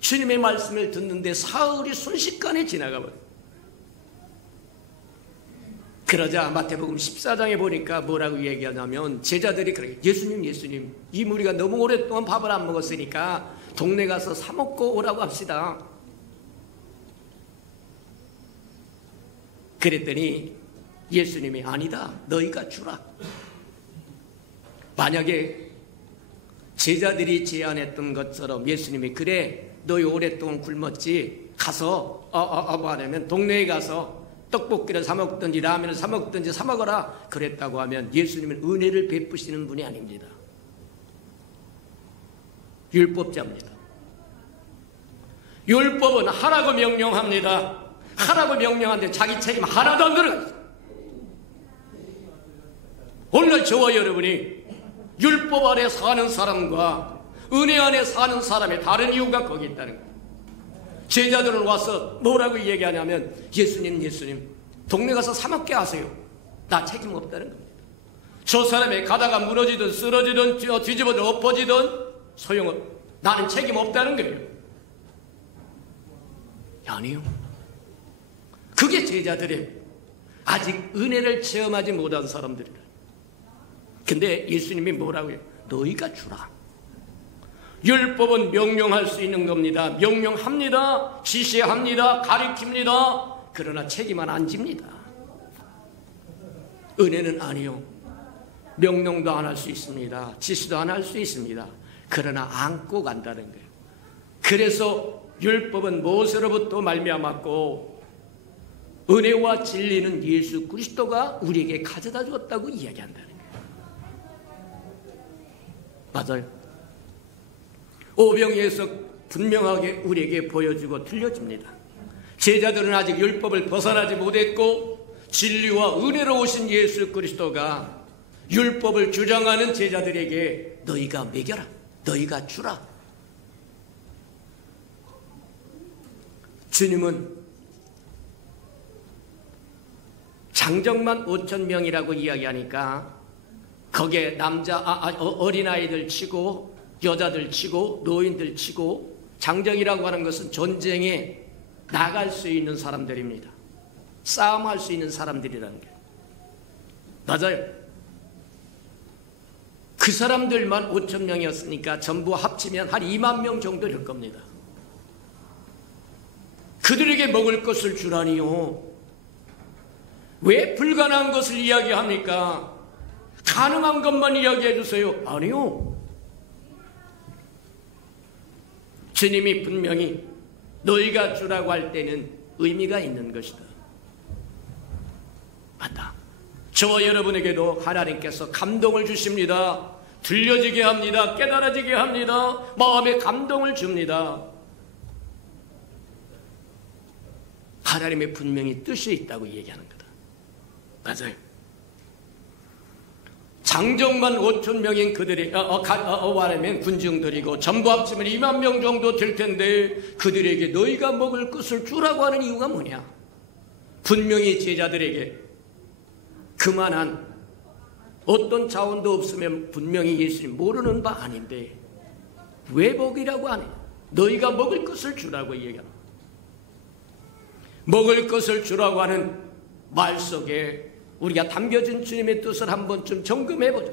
주님의 말씀을 듣는데 사흘이 순식간에 지나가 버려요. 그러자 마태복음 14장에 보니까 뭐라고 얘기하냐면 제자들이 그래요. 예수님 이 무리가 너무 오랫동안 밥을 안 먹었으니까 동네 가서 사 먹고 오라고 합시다. 그랬더니 예수님이 아니다. 너희가 주라. 만약에 제자들이 제안했던 것처럼 예수님이 그래 너희 오랫동안 굶었지 가서 뭐하냐면 동네에 가서 떡볶이를 사 먹든지 라면을 사 먹든지 사 먹어라 그랬다고 하면 예수님은 은혜를 베푸시는 분이 아닙니다. 율법자입니다. 율법은 하라고 명령합니다. 하라고 명령하는데 자기 책임 하나도 안 들어가요. 오늘 저와 여러분이 율법 아래 사는 사람과 은혜 안에 사는 사람의 다른 이유가 거기 있다는 거예요. 제자들은 와서 뭐라고 얘기하냐면 예수님 동네 가서 사 먹게 하세요. 나 책임 없다는 겁니다. 저 사람이 가다가 무너지든 쓰러지든 뒤집어든 엎어지든 소용없. 나는 책임 없다는 거예요. 아니요. 그게 제자들의 아직 은혜를 체험하지 못한 사람들이라. 근데 예수님이 뭐라고 해요? 너희가 주라. 율법은 명령할 수 있는 겁니다. 명령합니다. 지시합니다. 가리킵니다. 그러나 책임은 안 집니다. 은혜는 아니요. 명령도 안 할 수 있습니다. 지시도 안 할 수 있습니다. 그러나 안고 간다는 거예요. 그래서 율법은 무엇으로부터 말미암았고 은혜와 진리는 예수 그리스도가 우리에게 가져다 주었다고 이야기한다는 거예요. 맞아요. 오병이에서 분명하게 우리에게 보여주고 들려줍니다. 제자들은 아직 율법을 벗어나지 못했고 진리와 은혜로 오신 예수 그리스도가 율법을 주장하는 제자들에게 너희가 먹여라. 너희가 주라. 주님은 장정만 5,000명이라고 이야기하니까 거기에 어린아이들 치고 여자들 치고 노인들 치고 장정이라고 하는 것은 전쟁에 나갈 수 있는 사람들입니다. 싸움할 수 있는 사람들이라는 게 맞아요. 그 사람들만 5,000명이었으니까 전부 합치면 한 2만 명 정도 될 겁니다. 그들에게 먹을 것을 주라니요. 왜 불가능한 것을 이야기합니까? 가능한 것만 이야기해 주세요. 아니요. 주님이 분명히 너희가 주라고 할 때는 의미가 있는 것이다. 맞다. 저와 여러분에게도 하나님께서 감동을 주십니다. 들려지게 합니다. 깨달아지게 합니다. 마음에 감동을 줍니다. 하나님의 분명히 뜻이 있다고 얘기하는 거다. 맞아요. 장정만 5,000명인 그들이 말하면 군중들이고 전부 합치면 2만 명 정도 될 텐데 그들에게 너희가 먹을 것을 주라고 하는 이유가 뭐냐? 분명히 제자들에게 그만한 어떤 자원도 없으면 분명히 예수님 모르는 바 아닌데 왜 먹이라고 하냐? 너희가 먹을 것을 주라고 얘기합니다. 먹을 것을 주라고 하는 말 속에 우리가 담겨진 주님의 뜻을 한 번쯤 점검해보자.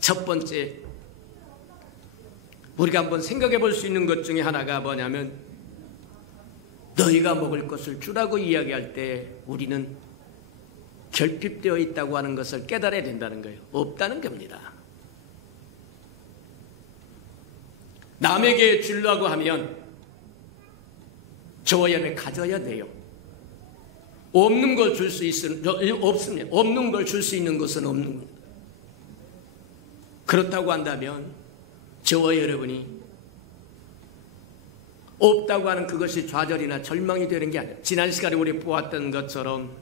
첫 번째, 우리가 한번 생각해 볼 수 있는 것 중에 하나가 뭐냐면 너희가 먹을 것을 주라고 이야기할 때 우리는 결핍되어 있다고 하는 것을 깨달아야 된다는 거예요. 없다는 겁니다. 남에게 주려고 하면 저와 여러분이 가져야 돼요. 없는 걸 줄 수 없습니다. 없는 걸 줄 수 있는 것은 없는 겁니다. 그렇다고 한다면 저와 여러분이 없다고 하는 그것이 좌절이나 절망이 되는 게 아니라, 지난 시간에 우리 보았던 것처럼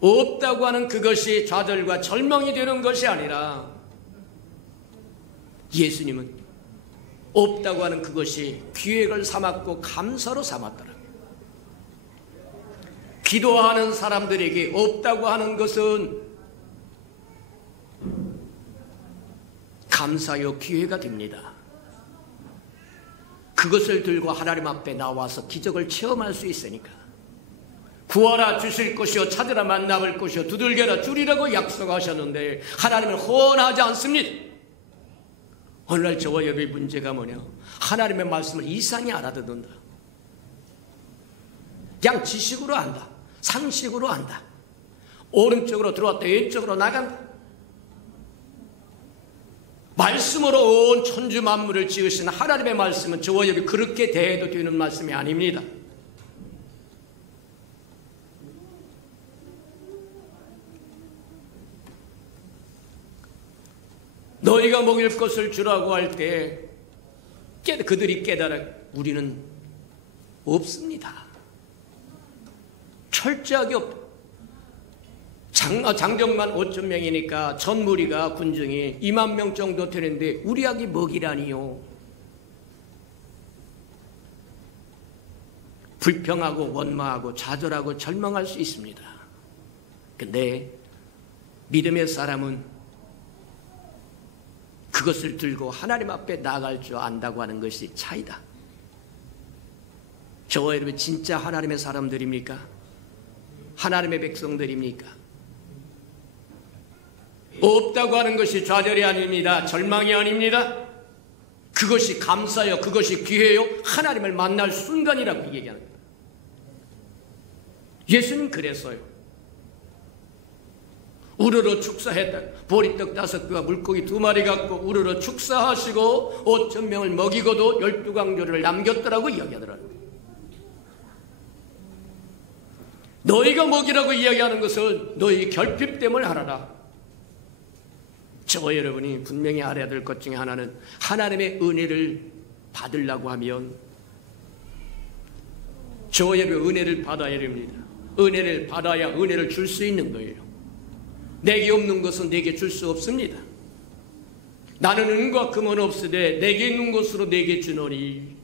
없다고 하는 그것이 좌절과 절망이 되는 것이 아니라, 예수님은 없다고 하는 그것이 기획을 삼았고 감사로 삼았더라. 기도하는 사람들에게 없다고 하는 것은 감사요 기회가 됩니다. 그것을 들고 하나님 앞에 나와서 기적을 체험할 수 있으니까. 구하라 주실 것이요, 찾으라 만나볼 것이요, 두들겨라 주리라고 약속하셨는데 하나님은 허언하지 않습니다. 오늘날 저와 여러분의 문제가 뭐냐? 하나님의 말씀을 이상히 알아듣는다. 그냥 지식으로 안다. 상식으로 안다. 오른쪽으로 들어왔다 왼쪽으로 나간다. 말씀으로 온 천주 만물을 지으신 하나님의 말씀은 저와 여러분이 그렇게 대해도 되는 말씀이 아닙니다. 너희가 먹일 것을 주라고 할 때 그들이 깨달아 우리는 없습니다. 철저하게 없다. 장정만 5천 명이니까 전 무리가 군중이 2만 명 정도 되는데 우리에게 먹이라니요. 불평하고 원망하고 좌절하고 절망할 수 있습니다. 근데 믿음의 사람은 그것을 들고 하나님 앞에 나아갈 줄 안다고 하는 것이 차이다. 저와 여러분 진짜 하나님의 사람들입니까? 하나님의 백성들입니까? 없다고 하는 것이 좌절이 아닙니다. 절망이 아닙니다. 그것이 감사요, 그것이 기회요, 하나님을 만날 순간이라고 얘기하는 거예요. 예수님 그랬어요. 우르르 축사했다. 보리떡 5개와 물고기 2마리 갖고 우르르 축사하시고 5천 명을 먹이고도 12강조를 남겼더라고 이야기하더라고요. 너희가 먹이라고 이야기하는 것은 너희 결핍됨을 하라라. 저와 여러분이 분명히 알아야 될 것 중에 하나는 하나님의 은혜를 받으려고 하면 저와 여러분 은혜를 받아야 됩니다. 은혜를 받아야 은혜를 줄 수 있는 거예요. 내게 없는 것은 내게 줄 수 없습니다. 나는 은과 금은 없으되 내게 있는 것으로 내게 주노니.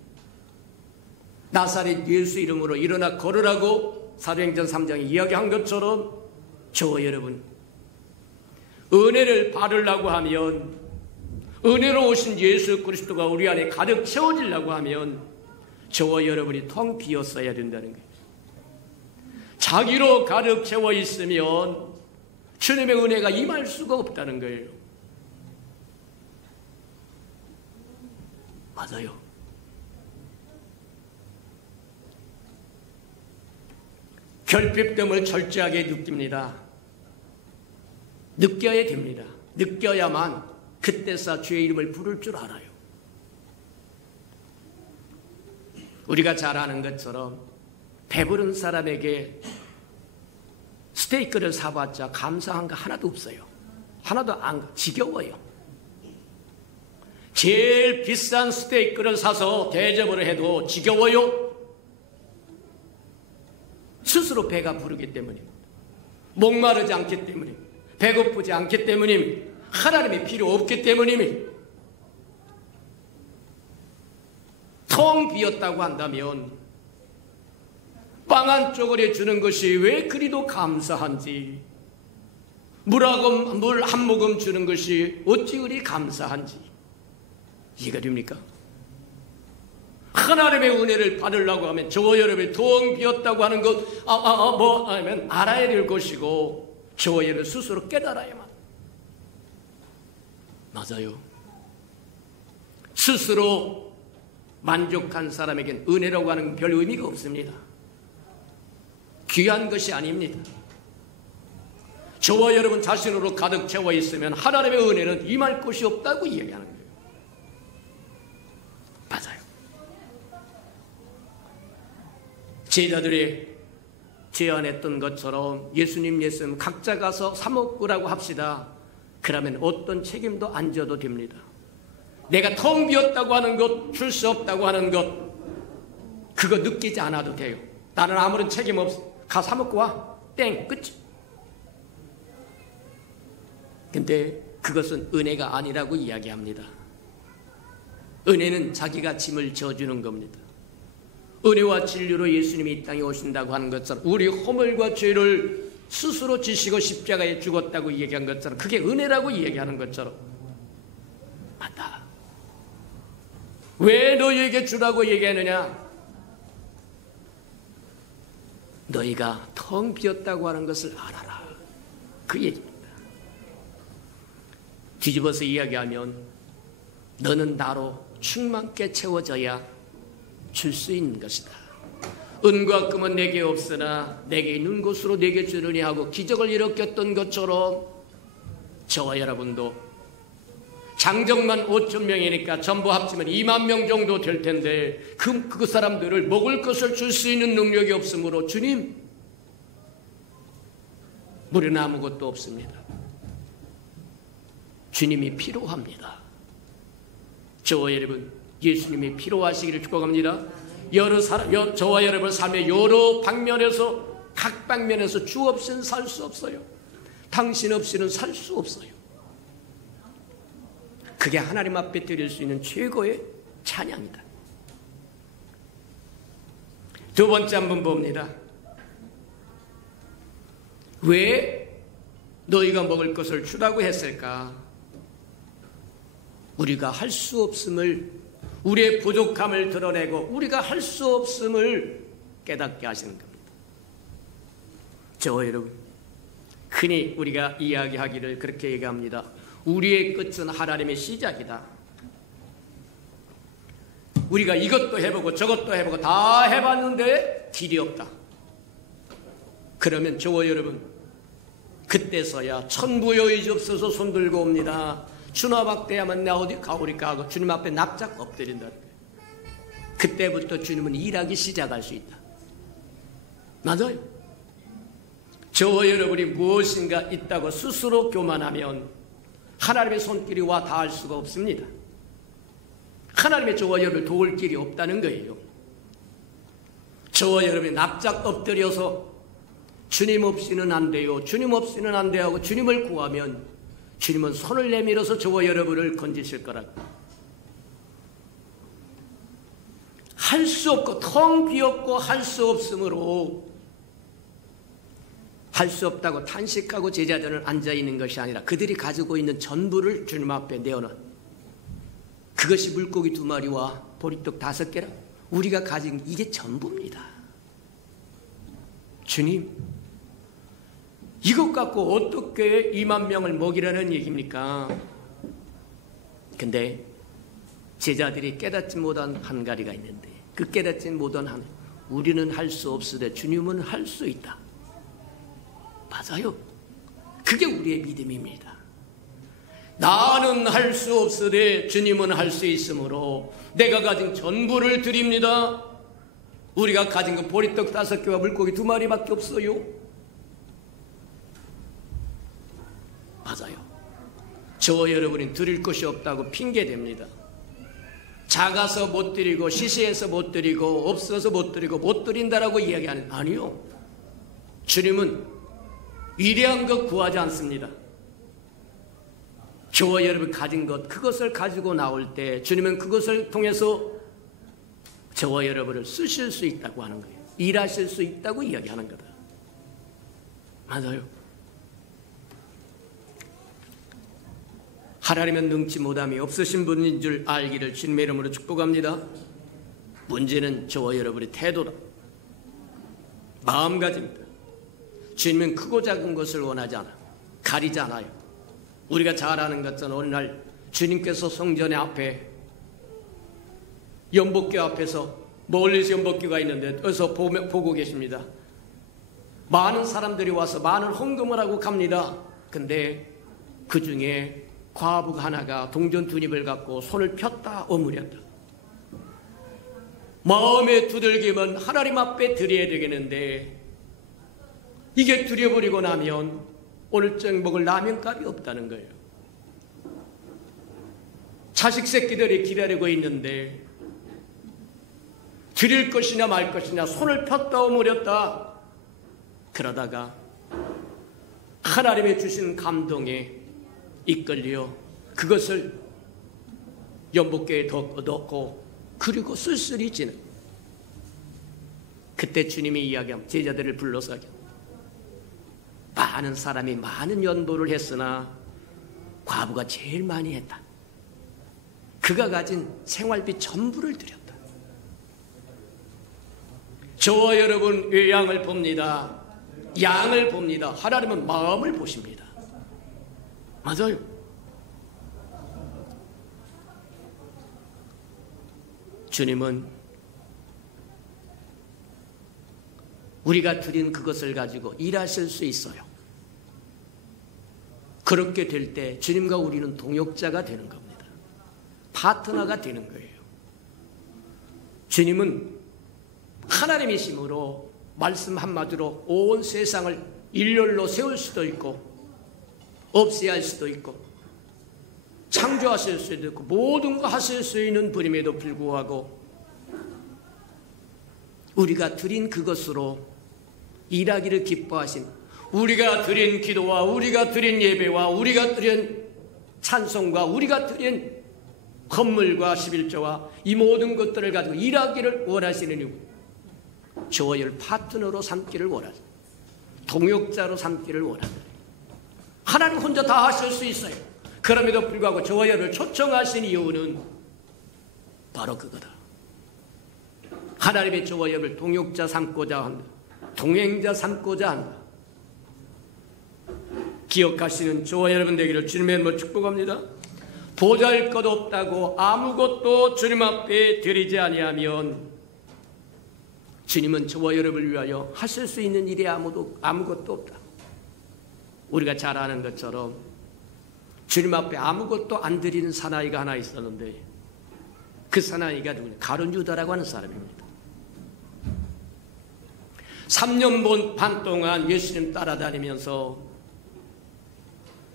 나사렛 예수 이름으로 일어나 걸으라고 사도행전 3장에 이야기한 것처럼 저와 여러분 은혜를 받으려고 하면, 은혜로 오신 예수 그리스도가 우리 안에 가득 채워지려고 하면 저와 여러분이 텅 비었어야 된다는 거예요. 자기로 가득 채워 있으면 주님의 은혜가 임할 수가 없다는 거예요. 맞아요. 결핍됨을 철저하게 느낍니다. 느껴야 됩니다. 느껴야만 그때서 주의 이름을 부를 줄 알아요. 우리가 잘 아는 것처럼 배부른 사람에게 스테이크를 사봤자 감사한 거 하나도 없어요. 하나도 안 지겨워요. 제일 비싼 스테이크를 사서 대접을 해도 지겨워요. 스스로 배가 부르기 때문입니다. 목마르지 않기 때문입니다. 배고프지 않기 때문입니다. 하나님이 필요 없기 때문입니다. 텅 비었다고 한다면 빵 한 쪼그려 주는 것이 왜 그리도 감사한지, 물 한 모금 주는 것이 어찌 그리 감사한지 이해가 됩니까? 하나님의 은혜를 받으려고 하면 저와 여러분이 텅 비었다고 하는 것 하면 알아야 될 것이고 저와 여러분 스스로 깨달아야만. 맞아요. 스스로 만족한 사람에겐 은혜라고 하는 별 의미가 없습니다. 귀한 것이 아닙니다. 저와 여러분 자신으로 가득 채워 있으면 하나님의 은혜는 임할 곳이 없다고 이야기하는 거예요. 제자들이 제안했던 것처럼 예수님 각자 가서 사 먹으라고 합시다. 그러면 어떤 책임도 안 져도 됩니다. 내가 텅 비었다고 하는 것, 줄 수 없다고 하는 것, 그거 느끼지 않아도 돼요. 나는 아무런 책임 없어. 가 사 먹고 와. 땡. 끝이. 근데 그것은 은혜가 아니라고 이야기합니다. 은혜는 자기가 짐을 져주는 겁니다. 은혜와 진리로 예수님이 이 땅에 오신다고 하는 것처럼 우리 허물과 죄를 스스로 지시고 십자가에 죽었다고 얘기한 것처럼 그게 은혜라고 얘기하는 것처럼 맞다. 왜 너희에게 주라고 얘기하느냐? 너희가 텅 비었다고 하는 것을 알아라. 그 얘기입니다. 뒤집어서 이야기하면 너는 나로 충만케 채워져야 줄 수 있는 것이다. 은과 금은 내게 없으나 내게 있는 곳으로 내게 주느니 하고 기적을 일으켰던 것처럼 저와 여러분도 장정만 5천 명이니까 전부 합치면 2만 명 정도 될 텐데 그 사람들을 먹을 것을 줄 수 있는 능력이 없으므로 주님, 우리는 아무것도 없습니다. 주님이 필요합니다. 저와 여러분, 예수님이 필요하시기를 축복합니다. 저와 여러분 삶의 여러 방면에서 각 방면에서 주 없이는 살 수 없어요. 당신 없이는 살 수 없어요. 그게 하나님 앞에 드릴 수 있는 최고의 찬양이다. 두 번째 한번 봅니다. 왜 너희가 먹을 것을 주라고 했을까? 우리가 할 수 없음을, 우리의 부족함을 드러내고 우리가 할 수 없음을 깨닫게 하시는 겁니다. 저와 여러분, 흔히 우리가 이야기하기를 그렇게 얘기합니다. 우리의 끝은 하나님의 시작이다. 우리가 이것도 해보고 저것도 해보고 다 해봤는데 길이 없다. 그러면 저와 여러분, 그때서야 천부여의지없어서 손들고 옵니다. 주나박대야만 나 어디 가오리까 하고 주님 앞에 납작 엎드린다. 그때부터 주님은 일하기 시작할 수 있다. 맞아요. 저와 여러분이 무엇인가 있다고 스스로 교만하면 하나님의 손길이 와 닿을 수가 없습니다. 하나님의 저와 여러분을 도울 길이 없다는 거예요. 저와 여러분이 납작 엎드려서 주님 없이는 안 돼요, 주님 없이는 안 돼요 하고 주님을 구하면 주님은 손을 내밀어서 저와 여러분을 건지실 거라고. 할 수 없고 텅 비었고 할 수 없으므로 할 수 없다고 탄식하고 제자들은 앉아있는 것이 아니라 그들이 가지고 있는 전부를 주님 앞에 내어놔. 그것이 물고기 2마리와 보리떡 5개라. 우리가 가진 이게 전부입니다. 주님, 이것 갖고 어떻게 2만 명을 먹이라는 얘기입니까? 근데 제자들이 깨닫지 못한 한 가지가 있는데 그 깨닫지 못한 한, 우리는 할 수 없으되 주님은 할 수 있다. 맞아요. 그게 우리의 믿음입니다. 나는 할 수 없으되 주님은 할 수 있으므로 내가 가진 전부를 드립니다. 우리가 가진 그 보리떡 5개와 물고기 2마리밖에 없어요. 맞아요. 저와 여러분이 드릴 것이 없다고 핑계댑니다. 작아서 못 드리고 시시해서 못 드리고 없어서 못 드리고 못 드린다라고 이야기하는, 아니요. 주님은 위대한 것 구하지 않습니다. 저와 여러분 가진 것, 그것을 가지고 나올 때 주님은 그것을 통해서 저와 여러분을 쓰실 수 있다고 하는 거예요. 일하실 수 있다고 이야기하는 거다. 맞아요. 하나님은 능치 못함이 없으신 분인 줄 알기를 주님의 이름으로 축복합니다. 문제는 저와 여러분의 태도다. 마음가짐이다. 주님은 크고 작은 것을 원하지 않아. 가리지 않아요. 우리가 잘 아는 것처럼 어느 날 주님께서 성전의 앞에 연복교 앞에서 멀리서 연복교가 있는데 어서 보고 계십니다. 많은 사람들이 와서 많은 헌금을 하고 갑니다. 근데 그 중에 과부가 하나가 동전 2입을 갖고 손을 폈다 오므렸다. 마음의 두들김은 하나님 앞에 드려야 되겠는데 이게 드려버리고 나면 오늘 저녁 먹을 라면값이 없다는 거예요. 자식 새끼들이 기다리고 있는데 드릴 것이냐 말 것이냐 손을 폈다 오므렸다 그러다가 하나님의 주신 감동에 이끌려 그것을 연복교에 넣고 그리고 쓸쓸히 지는 그때 주님이 이야기하면 제자들을 불러서 많은 사람이 많은 연보를 했으나 과부가 제일 많이 했다. 그가 가진 생활비 전부를 드렸다. 저와 여러분 왜 양을 봅니다. 양을 봅니다. 하나님은 마음을 보십니다. 맞아요. 주님은 우리가 드린 그것을 가지고 일하실 수 있어요. 그렇게 될 때 주님과 우리는 동역자가 되는 겁니다. 파트너가 되는 거예요. 주님은 하나님이심으로 말씀 한마디로 온 세상을 일렬로 세울 수도 있고 없애야 할 수도 있고 창조하실 수도 있고 모든 거 하실 수 있는 분임에도 불구하고 우리가 드린 그것으로 일하기를 기뻐하신 우리가 드린 기도와 우리가 드린 예배와 우리가 드린 찬송과 우리가 드린 헌물과 11조와 이 모든 것들을 가지고 일하기를 원하시는 이유 저와 열 파트너로 삼기를 원하세요. 동역자로 삼기를 원하세요. 하나님 혼자 다 하실 수 있어요. 그럼에도 불구하고 저와 열을 초청하신 이유는 바로 그거다. 하나님의 저와 열을 동역자 삼고자 한다. 동행자 삼고자 한다. 기억하시는 저와 여러분 되기를 주님의 이름으로 축복합니다. 보잘것 없다고 아무것도 주님 앞에 드리지 아니하면 주님은 저와 여러분을 위하여 하실 수 있는 일이 아무것도 없다. 우리가 잘 아는 것처럼 주님 앞에 아무것도 안 드리는 사나이가 하나 있었는데 그 사나이가 누구냐? 가룟 유다라고 하는 사람입니다. 3년 반 동안 예수님 따라다니면서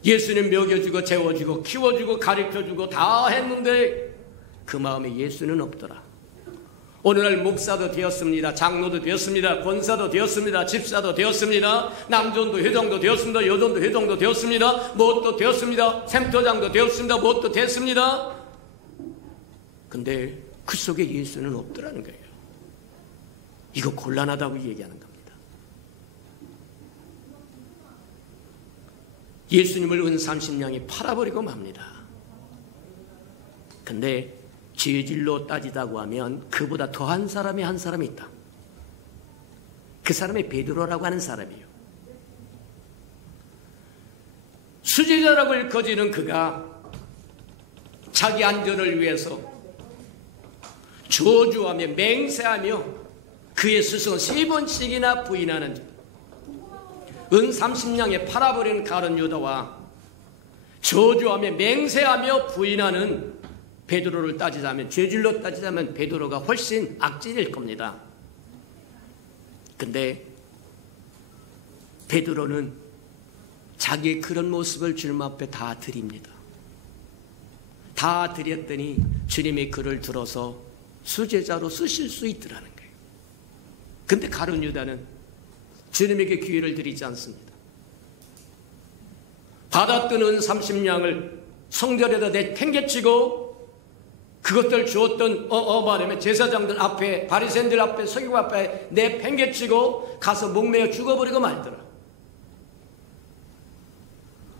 예수님 먹여주고 재워주고 키워주고 가르쳐주고 다 했는데 그 마음에 예수는 없더라. 오늘날 목사도 되었습니다. 장로도 되었습니다. 권사도 되었습니다. 집사도 되었습니다. 남전도 회장도 되었습니다. 여전도 회장도 되었습니다. 무엇도 되었습니다. 센터장도 되었습니다. 무엇도 됐습니다. 근데 그 속에 예수는 없더라는 거예요. 이거 곤란하다고 얘기하는 겁니다. 예수님을 은 30냥이 팔아버리고 맙니다. 근데 죄질로 따지다고 하면 그보다 더한 사람이 한 사람이 있다. 그 사람이 베드로라고 하는 사람이에요. 수제자라고 일컬어지는 그가 자기 안전을 위해서 저주하며 맹세하며 그의 스승을 3번씩이나 부인하는 은 30냥에 팔아버린 가룟 유다와 저주하며 맹세하며 부인하는 베드로를 따지자면 죄질로 따지자면 베드로가 훨씬 악질일 겁니다. 근데 베드로는 자기의 그런 모습을 주님 앞에 다 드립니다. 다 드렸더니 주님이 그를 들어서 수제자로 쓰실 수 있더라는 거예요. 근데 가룟 유다는 주님에게 기회를 드리지 않습니다. 받았던 은 30냥을 성전에다 내팽개치고 그것들 주었던 말하면 제사장들 앞에 바리새인들 앞에 서기관 앞에 내팽개치고 가서 목매어 죽어버리고 말더라.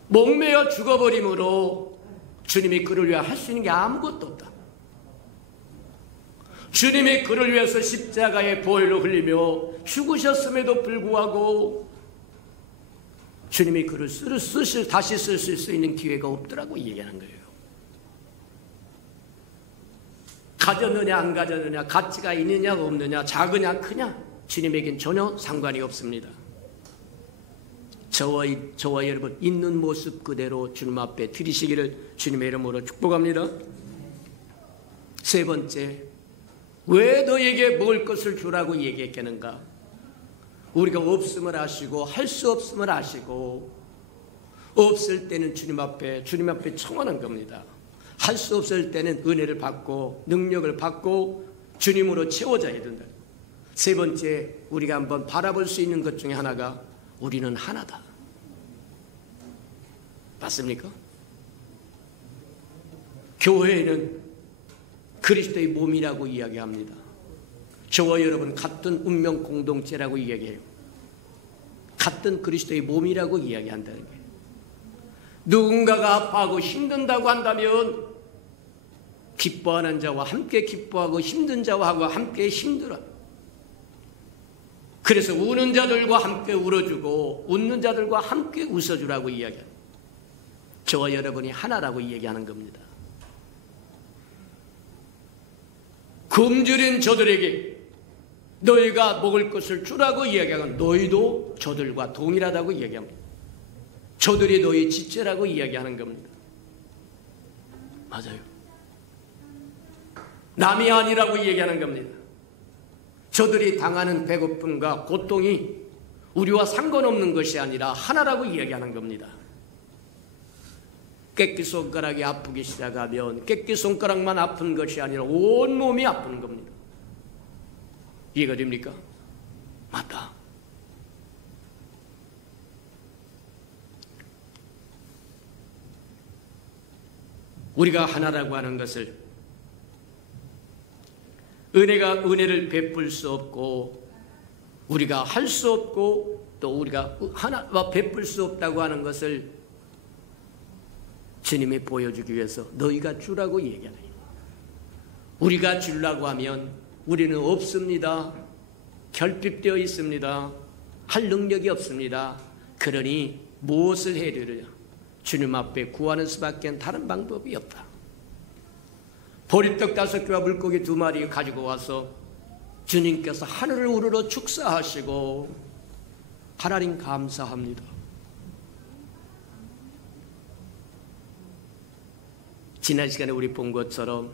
목매어 죽어버림으로 주님이 그를 위해 할 수 있는 게 아무것도 없다. 주님이 그를 위해서 십자가의 보혈을 흘리며 죽으셨음에도 불구하고 주님이 그를 다시 쓸 수 있는 기회가 없더라고 얘기하는 거예요. 가졌느냐 안 가졌느냐, 가치가 있느냐 없느냐, 작으냐 크냐 주님에겐 전혀 상관이 없습니다. 저와 여러분 있는 모습 그대로 주님 앞에 드리시기를 주님의 이름으로 축복합니다. 세 번째, 왜 너에게 먹을 것을 주라고 얘기했겠는가? 우리가 없음을 아시고 할 수 없음을 아시고 없을 때는 주님 앞에 청하는 겁니다. 할 수 없을 때는 은혜를 받고 능력을 받고 주님으로 채워져야 된다. 세 번째, 우리가 한번 바라볼 수 있는 것 중에 하나가 우리는 하나다. 맞습니까? 교회는 그리스도의 몸이라고 이야기합니다. 저와 여러분 같은 운명 공동체라고 이야기해요. 같은 그리스도의 몸이라고 이야기한다는 거예요. 누군가가 아파하고 힘든다고 한다면 기뻐하는 자와 함께 기뻐하고 힘든 자와 함께 힘들어. 그래서 우는 자들과 함께 울어주고 웃는 자들과 함께 웃어주라고 이야기합니다. 저와 여러분이 하나라고 이야기하는 겁니다. 굶주린 저들에게 너희가 먹을 것을 주라고 이야기하면 너희도 저들과 동일하다고 이야기합니다. 저들이 너희 지체라고 이야기하는 겁니다. 맞아요. 남이 아니라고 얘기하는 겁니다. 저들이 당하는 배고픔과 고통이 우리와 상관없는 것이 아니라 하나라고 이야기하는 겁니다. 깨끼손가락이 아프기 시작하면 깨끼손가락만 아픈 것이 아니라 온몸이 아픈 겁니다. 이해가 됩니까? 맞다. 우리가 하나라고 하는 것을 은혜를 베풀 수 없고 우리가 할 수 없고 또 우리가 하나와 베풀 수 없다고 하는 것을 주님이 보여주기 위해서 너희가 주라고 얘기하네요. 우리가 주려고 하면 우리는 없습니다. 결핍되어 있습니다. 할 능력이 없습니다. 그러니 무엇을 해야 주님 앞에 구하는 수밖에 다른 방법이 없다. 보리떡 5개와 물고기 2마리 가지고 와서 주님께서 하늘을 우러러 축사하시고 하나님 감사합니다. 지난 시간에 우리 본 것처럼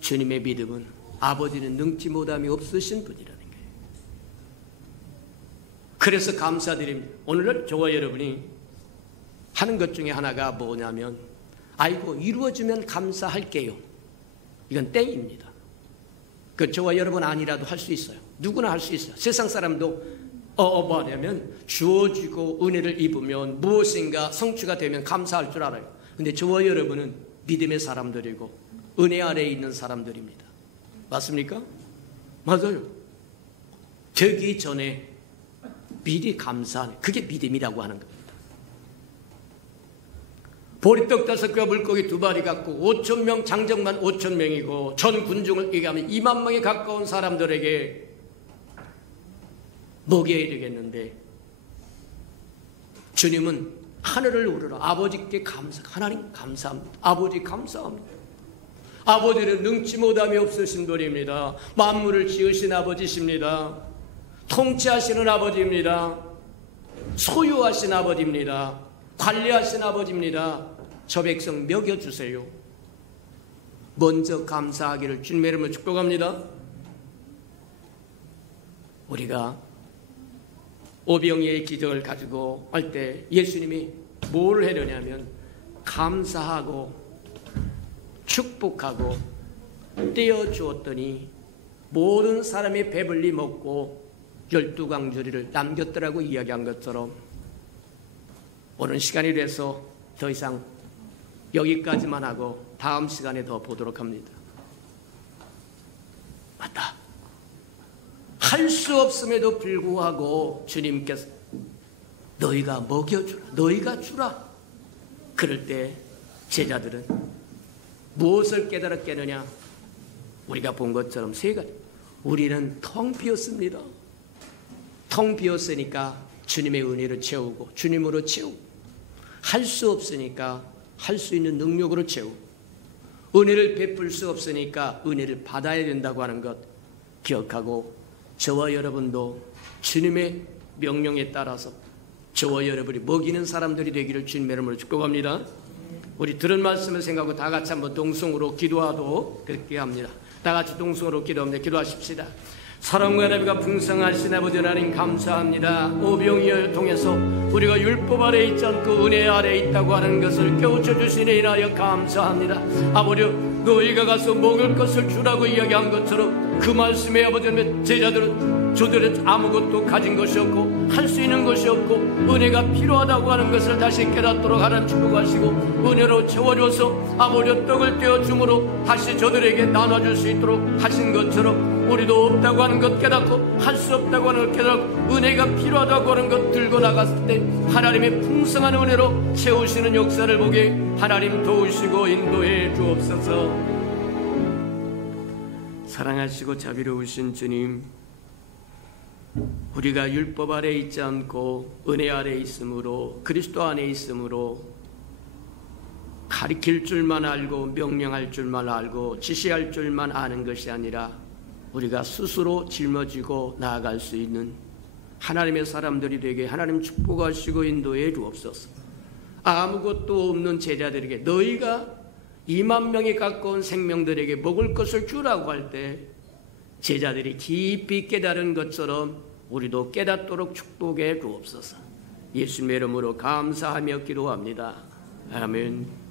주님의 믿음은 아버지는 능치 못함이 없으신 분이라는 거예요. 그래서 감사드립니다. 오늘날 저와 여러분이 하는 것 중에 하나가 뭐냐면 아이고 이루어지면 감사할게요. 이건 땡입니다. 그 저와 여러분 아니라도 할 수 있어요. 누구나 할 수 있어요. 세상 사람도 뭐냐면 주어지고 은혜를 입으면 무엇인가 성취가 되면 감사할 줄 알아요. 근데 저와 여러분은 믿음의 사람들이고 은혜 아래에 있는 사람들입니다. 맞습니까? 맞아요. 되기 전에 미리 감사하는 그게 믿음이라고 하는 겁니다. 보리떡 5개와 물고기 2마리 갖고 5,000명 장정만 5,000명이고 전 군중을 얘기하면 2만 명에 가까운 사람들에게 먹여야 되겠는데 주님은 하늘을 우러러 아버지께 하나님 감사합니다. 아버지 감사합니다. 아버지는 능치 못함이 없으신 분입니다. 만물을 지으신 아버지십니다. 통치하시는 아버지입니다. 소유하신 아버지입니다. 관리하신 아버지입니다. 저 백성 먹여주세요. 먼저 감사하기를 주님의 이름으로 축복합니다. 우리가 오병이의 기적을 가지고 할 때 예수님이 뭘 하려냐면 감사하고 축복하고 떼어주었더니 모든 사람이 배불리 먹고 12강조리를 남겼더라고 이야기한 것처럼 오늘 시간이 돼서 더 이상 여기까지만 하고 다음 시간에 더 보도록 합니다. 맞다. 할 수 없음에도 불구하고 주님께서 너희가 먹여주라, 너희가 주라. 그럴 때 제자들은 무엇을 깨달았겠느냐? 우리가 본 것처럼 3가지. 우리는 텅 비었습니다. 텅 비었으니까 주님의 은혜를 채우고 주님으로 채우고 할 수 없으니까 할 수 있는 능력으로 채우고 은혜를 베풀 수 없으니까 은혜를 받아야 된다고 하는 것 기억하고 저와 여러분도 주님의 명령에 따라서 저와 여러분이 먹이는 사람들이 되기를 주님의 이름으로 축복합니다. 우리 들은 말씀을 생각하고 다 같이 한번 동성으로 기도하도록 그렇게 합니다. 다 같이 동성으로 기도합니다. 기도하십시다. 사랑과 은혜가 풍성하신 아버지 하나님 감사합니다. 오병이어 통해서 우리가 율법 아래 있지 않고 은혜 아래 있다고 하는 것을 깨우쳐 주시니 인하여 감사합니다. 아버지, 너희가 가서 먹을 것을 주라고 이야기한 것처럼 그 말씀에 아버지 제자들은 저들은 아무것도 가진 것이 없고 할 수 있는 것이 없고 은혜가 필요하다고 하는 것을 다시 깨닫도록 하나님 축복하시고 은혜로 채워줘서 아버지 떡을 떼어줌으로 다시 저들에게 나눠줄 수 있도록 하신 것처럼 우리도 없다고 하는 것 깨닫고 할 수 없다고 하는 것 깨닫고 은혜가 필요하다고 하는 것 들고 나갔을 때 하나님의 풍성한 은혜로 채우시는 역사를 보게 하나님 도우시고 인도해 주옵소서. 사랑하시고 자비로우신 주님, 우리가 율법 아래 있지 않고 은혜 아래 있으므로 그리스도 안에 있으므로 가리킬 줄만 알고 명령할 줄만 알고 지시할 줄만 아는 것이 아니라 우리가 스스로 짊어지고 나아갈 수 있는 하나님의 사람들이 되게 하나님 축복하시고 인도해 주옵소서. 아무것도 없는 제자들에게 너희가 2만 명이 갖고 온 생명들에게 먹을 것을 주라고 할 때 제자들이 깊이 깨달은 것처럼 우리도 깨닫도록 축복해 주옵소서. 예수님의 이름으로 감사하며 기도합니다. 아멘.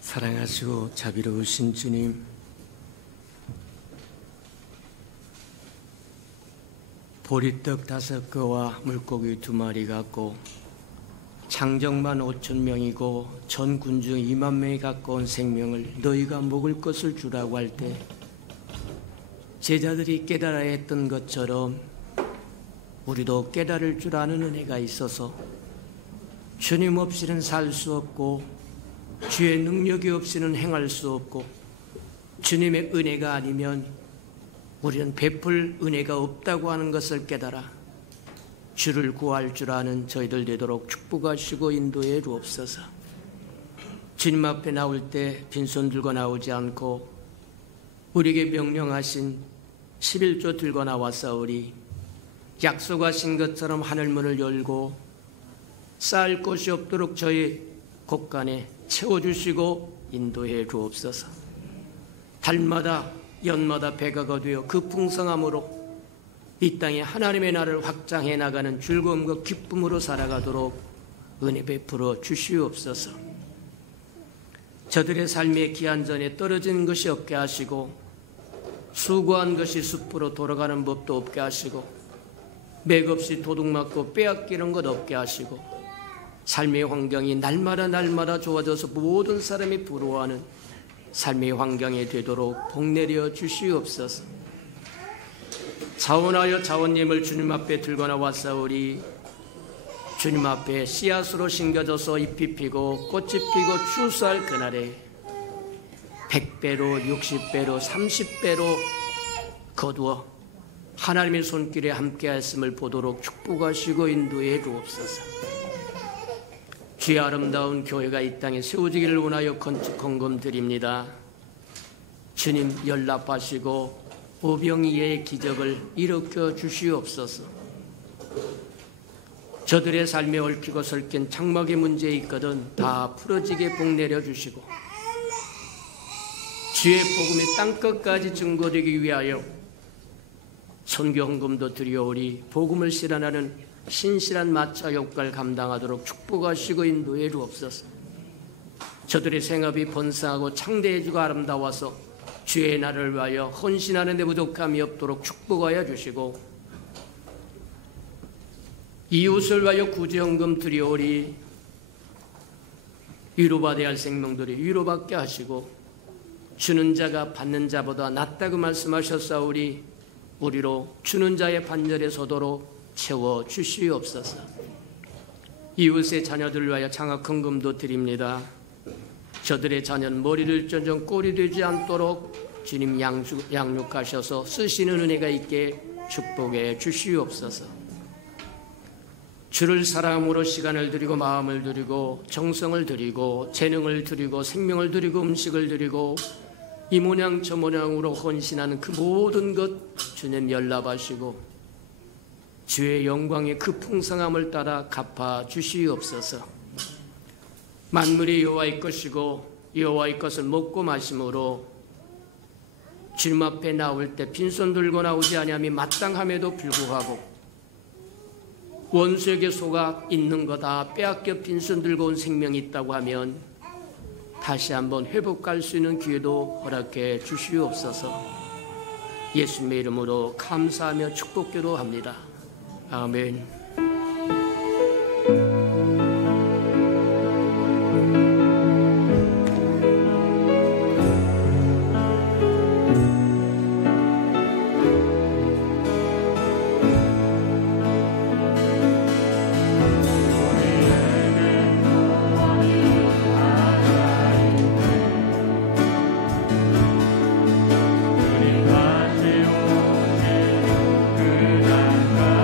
사랑하시고 자비로우신 주님, 보리떡 5개와 물고기 2마리 갖고 장정만 5,000명이고 전 군중 2만 명이 갖고 온 생명을 너희가 먹을 것을 주라고 할 때 제자들이 깨달아야 했던 것처럼 우리도 깨달을 줄 아는 은혜가 있어서 주님 없이는 살 수 없고 주의 능력이 없이는 행할 수 없고 주님의 은혜가 아니면 우리는 베풀 은혜가 없다고 하는 것을 깨달아 주를 구할 줄 아는 저희들 되도록 축복하시고 인도해 주옵소서. 주님 앞에 나올 때 빈손 들고 나오지 않고 우리에게 명령하신 11조 들고 나왔사오리. 약속하신 것처럼 하늘문을 열고 쌓을 곳이 없도록 저희 곳간에 채워주시고 인도해 주옵소서. 달마다 연마다 배가 거두어 그 풍성함으로 이 땅에 하나님의 나라를 확장해 나가는 즐거움과 기쁨으로 살아가도록 은혜 베풀어 주시옵소서. 저들의 삶의 기한전에 떨어지는 것이 없게 하시고 수고한 것이 숲으로 돌아가는 법도 없게 하시고 맥없이 도둑맞고 빼앗기는 것 없게 하시고 삶의 환경이 날마다 좋아져서 모든 사람이 부러워하는 삶의 환경이 되도록 복내려 주시옵소서. 자원하여 자원님을 주님 앞에 들고 나왔사오리. 주님 앞에 씨앗으로 심겨져서 잎이 피고 꽃이 피고 추수할 그날에 100배로 60배로 30배로 거두어 하나님의 손길에 함께하였음을 보도록 축복하시고 인도해 주옵소서. 주의 아름다운 교회가 이 땅에 세워지기를 원하여 건금드립니다. 주님 연락하시고 오병이의 기적을 일으켜 주시옵소서. 저들의 삶에 얽히고 설킨 장막의 문제 있거든 다 풀어지게 복내려 주시고 주의 복음이 땅끝까지 증거되기 위하여 선교 헌금도 드리오리. 복음을 실현하는 신실한 마차 역할을 감당하도록 축복하시고 인도해 주옵소서. 저들의 생업이 번성하고 창대해지고 아름다워서 주의 나라를 위하여 헌신하는 데 부족함이 없도록 축복하여 주시고 이웃을 위하여 구제헌금 드리오리. 위로받아야 할 생명들이 위로받게 하시고 주는 자가 받는 자보다 낫다고 말씀하셨사오리. 우리로 주는 자의 반열에 서도록 채워 주시옵소서. 이웃의 자녀들을 위하여 장학헌금도 드립니다. 저들의 자녀는 머리를 쩌정 꼴이 되지 않도록 주님 양육하셔서 쓰시는 은혜가 있게 축복해 주시옵소서. 주를 사랑함으로 시간을 드리고 마음을 드리고 정성을 드리고 재능을 드리고 생명을 드리고 음식을 드리고 이 모양 저 모양으로 헌신하는 그 모든 것 주님 연락하시고 주의 영광의 그 풍성함을 따라 갚아 주시옵소서. 만물이 여호와의 것이고 여호와의 것을 먹고 마심으로 주님 앞에 나올 때 빈손 들고 나오지 아니함이 마땅함에도 불구하고 원수에게 속아 있는 거다 빼앗겨 빈손 들고 온 생명이 있다고 하면 다시 한번 회복할 수 있는 기회도 허락해 주시옵소서. 예수님의 이름으로 감사하며 축복기도 합니다. 아멘. 주님 다시 오실 그날까지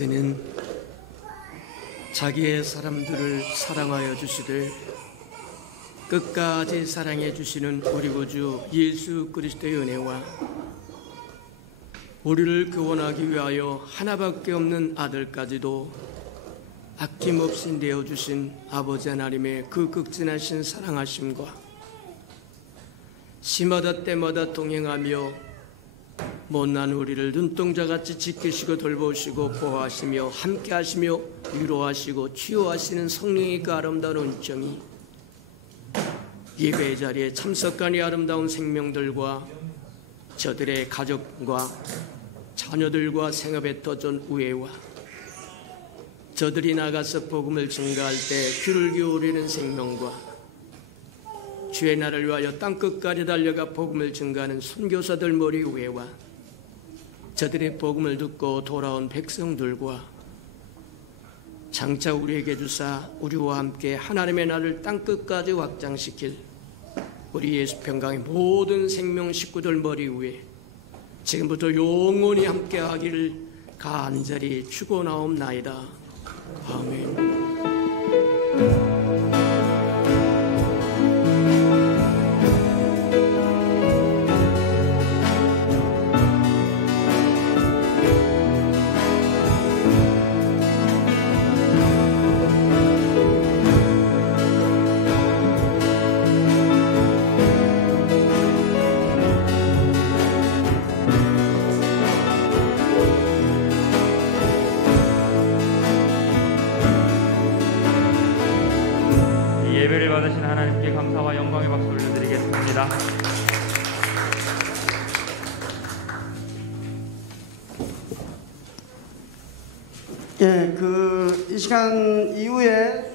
이제는 자기의 사람들을 사랑하여 주시되 끝까지 사랑해 주시는 우리 구주 예수 그리스도의 은혜와 우리를 구원하기 위하여 하나밖에 없는 아들까지도 아낌없이 내어주신 아버지 하나님의 그 극진하신 사랑하심과 시마다 때마다 동행하며 못난 우리를 눈동자같이 지키시고 돌보시고 보호하시며 함께하시며 위로하시고 치유하시는 성령의 그 아름다운 은총이 예배 자리에 참석하니 아름다운 생명들과 저들의 가족과 자녀들과 생업에 터진 우애와 저들이 나가서 복음을 증거할 때 귀를 기울이는 생명과 주의 날을 위하여 땅끝까지 달려가 복음을 증거하는 선교사들 머리 위에와 저들의 복음을 듣고 돌아온 백성들과 장차 우리에게 주사 우리와 함께 하나님의 나라를 땅끝까지 확장시킬 우리 예수 평강의 모든 생명 식구들 머리 위에 지금부터 영원히 함께하기를 간절히 축원하옵나이다. 아멘. 예배를 받으신 하나님께 감사와 영광의 박수 올려드리겠습니다. 이 시간 이후에